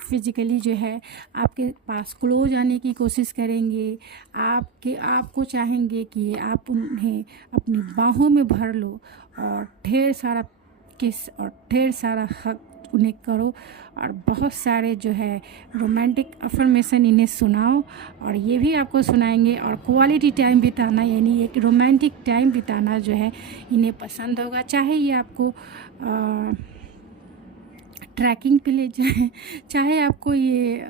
फिजिकली जो है आपके पास क्लोज आने की कोशिश करेंगे। आपको चाहेंगे कि आप उन्हें अपनी बाहों में भर लो और ढेर सारा किस और ढेर सारा हक उन्हें करो और बहुत सारे जो है रोमांटिक अफर्मेशन इन्हें सुनाओ और ये भी आपको सुनाएंगे। और क्वालिटी टाइम बिताना यानी एक रोमांटिक टाइम बिताना जो है इन्हें पसंद होगा। चाहे ये आपको ट्रैकिंग पे ले जाए, चाहे आपको ये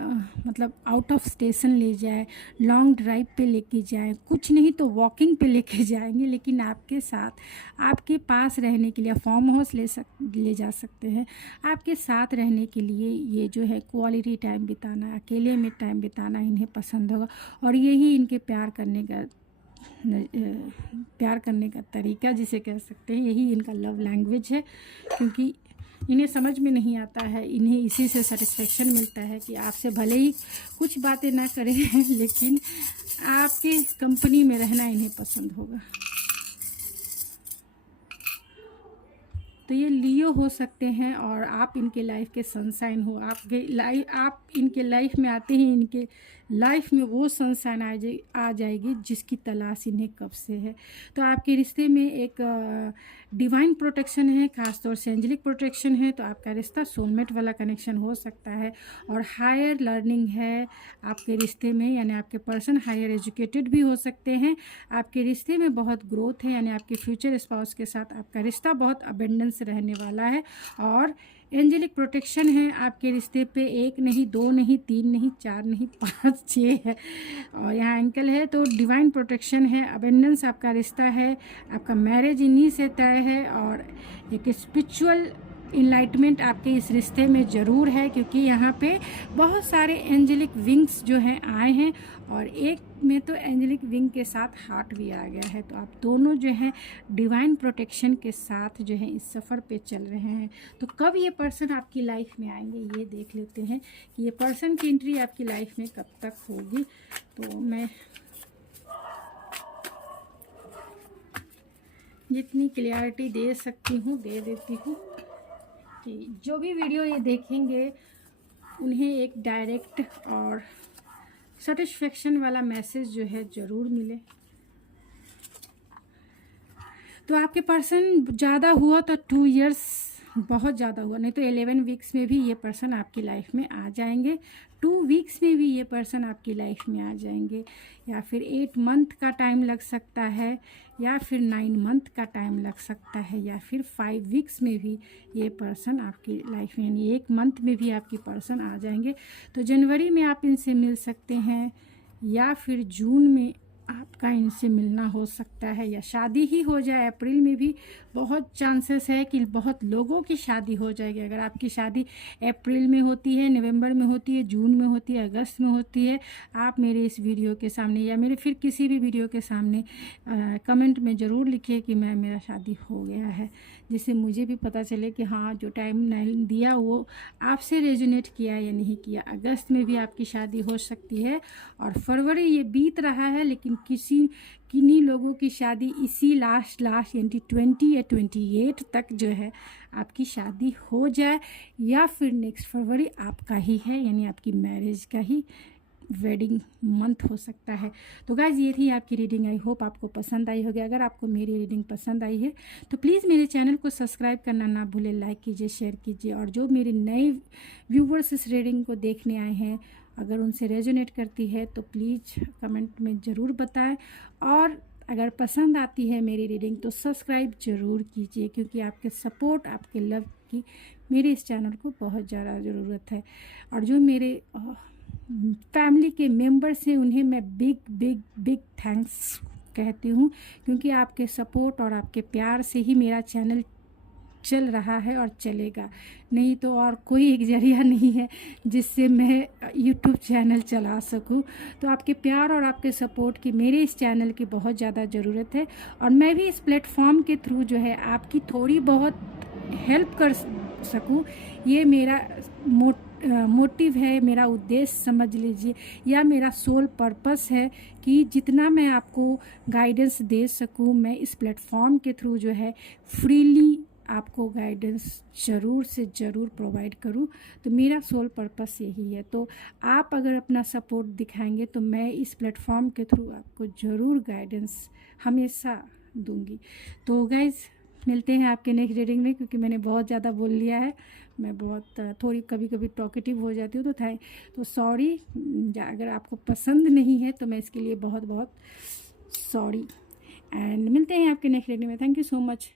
मतलब आउट ऑफ स्टेशन ले जाए, लॉन्ग ड्राइव पे लेके जाए, कुछ नहीं तो वॉकिंग पे लेके जाएंगे, लेकिन आपके साथ आपके पास रहने के लिए फार्म हाउस ले जा सकते हैं। आपके साथ रहने के लिए ये जो है क्वालिटी टाइम बिताना, अकेले में टाइम बिताना इन्हें पसंद होगा। और यही इनके प्यार करने का तरीका जिसे कह सकते हैं, यही इनका लव लैंग्वेज है। क्योंकि इन्हें समझ में नहीं आता है, इन्हें इसी से सेटिस्फेक्शन मिलता है कि आपसे भले ही कुछ बातें ना करें लेकिन आपके कंपनी में रहना इन्हें पसंद होगा। तो ये लियो हो सकते हैं और आप इनके लाइफ के सनशाइन हो। आप इनके लाइफ में आते ही इनके लाइफ में वो सनशाइन आ जाएगी जिसकी तलाश इन्हें कब से है। तो आपके रिश्ते में एक डिवाइन प्रोटेक्शन है, खासतौर से एंजेलिक प्रोटेक्शन है। तो आपका रिश्ता सोलमेट वाला कनेक्शन हो सकता है। और हायर लर्निंग है आपके रिश्ते में, यानी आपके पर्सन हायर एजुकेटेड भी हो सकते हैं। आपके रिश्ते में बहुत ग्रोथ है, यानी आपके फ्यूचर स्पाउस के साथ आपका रिश्ता बहुत अबेंडेंस रहने वाला है। और एंजेलिक प्रोटेक्शन है आपके रिश्ते पे, 1 नहीं 2 नहीं 3 नहीं 4 नहीं 5 6 है और यहाँ एंकल है। तो डिवाइन प्रोटेक्शन है, अबेंडेंस आपका रिश्ता है, आपका मैरिज इन्हीं से तय है। और एक स्पिरिचुअल इनलाइटमेंट आपके इस रिश्ते में ज़रूर है क्योंकि यहाँ पे बहुत सारे एंजेलिक विंग्स जो हैं आए हैं और एक में तो एंजेलिक विंग के साथ हार्ट भी आ गया है। तो आप दोनों जो हैं डिवाइन प्रोटेक्शन के साथ जो है इस सफ़र पे चल रहे हैं। तो कब ये पर्सन आपकी लाइफ में आएंगे ये देख लेते हैं कि ये पर्सन की एंट्री आपकी लाइफ में कब तक होगी। तो मैं जितनी क्लियरिटी दे सकती हूँ दे देती हूँ कि जो भी वीडियो ये देखेंगे उन्हें एक डायरेक्ट और सेटिस्फेक्शन वाला मैसेज जो है ज़रूर मिले। तो आपके पर्सन ज़्यादा हुआ तो 2 इयर्स बहुत ज़्यादा हुआ, नहीं तो 11 वीक्स में भी ये पर्सन आपकी लाइफ में आ जाएंगे। 2 वीक्स में भी ये पर्सन आपकी लाइफ में आ जाएंगे, या फिर 8 मंथ का टाइम लग सकता है, या फिर 9 मंथ का टाइम लग सकता है, या फिर 5 वीक्स में भी ये पर्सन आपकी लाइफ में, यानी 1 मंथ में भी आपकी पर्सन आ जाएंगे। तो जनवरी में आप इनसे मिल सकते हैं या फिर जून में आपका इनसे मिलना हो सकता है, या शादी ही हो जाए। अप्रैल में भी बहुत चांसेस है कि बहुत लोगों की शादी हो जाएगी। अगर आपकी शादी अप्रैल में होती है, नवंबर में होती है, जून में होती है, अगस्त में होती है, आप मेरे इस वीडियो के सामने या मेरे फिर किसी भी वीडियो के सामने कमेंट में ज़रूर लिखिए कि मेरा शादी हो गया है, जिससे मुझे भी पता चले कि हाँ जो टाइम दिया वो आपसे रेजोनेट किया या नहीं किया। अगस्त में भी आपकी शादी हो सकती है और फरवरी ये बीत रहा है, लेकिन किन्हीं लोगों की शादी इसी लास्ट यानी 20 या 28 तक जो है आपकी शादी हो जाए, या फिर नेक्स्ट फरवरी आपका ही है, यानी आपकी मैरिज का ही वेडिंग मंथ हो सकता है। तो गाइज ये थी आपकी रीडिंग, आई होप आपको पसंद आई होगी। अगर आपको मेरी रीडिंग पसंद आई है तो प्लीज़ मेरे चैनल को सब्सक्राइब करना ना भूलें, लाइक कीजिए, शेयर कीजिए। और जो मेरे नए व्यूवर्स इस रीडिंग को देखने आए हैं, अगर उनसे रेजोनेट करती है तो प्लीज़ कमेंट में ज़रूर बताएं। और अगर पसंद आती है मेरी रीडिंग तो सब्सक्राइब ज़रूर कीजिए, क्योंकि आपके सपोर्ट, आपके लव की मेरे इस चैनल को बहुत ज़्यादा ज़रूरत है। और जो मेरे फैमिली के मेंबर्स हैं उन्हें मैं बिग बिग बिग थैंक्स कहती हूँ, क्योंकि आपके सपोर्ट और आपके प्यार से ही मेरा चैनल चल रहा है और चलेगा, नहीं तो और कोई एक जरिया नहीं है जिससे मैं यूट्यूब चैनल चला सकूं। तो आपके प्यार और आपके सपोर्ट की मेरे इस चैनल की बहुत ज़्यादा ज़रूरत है, और मैं भी इस प्लेटफॉर्म के थ्रू जो है आपकी थोड़ी बहुत हेल्प कर सकूं, ये मेरा मोटिव है, मेरा उद्देश्य समझ लीजिए, या मेरा सोल पर्पस है कि जितना मैं आपको गाइडेंस दे सकूं, मैं इस प्लेटफॉर्म के थ्रू जो है फ्रीली आपको गाइडेंस ज़रूर से ज़रूर प्रोवाइड करूं। तो मेरा सोल पर्पस यही है। तो आप अगर अपना सपोर्ट दिखाएंगे तो मैं इस प्लेटफॉर्म के थ्रू आपको ज़रूर गाइडेंस हमेशा दूंगी। तो गाइज़ मिलते हैं आपके नेक्स्ट रीडिंग में, क्योंकि मैंने बहुत ज़्यादा बोल लिया है, मैं बहुत थोड़ी कभी कभी टॉकेटिव हो जाती हूँ, तो सॉरी। अगर आपको पसंद नहीं है तो मैं इसके लिए बहुत बहुत सॉरी। एंड मिलते हैं आपके नेक्स्ट रीडिंग में। Thank you so much.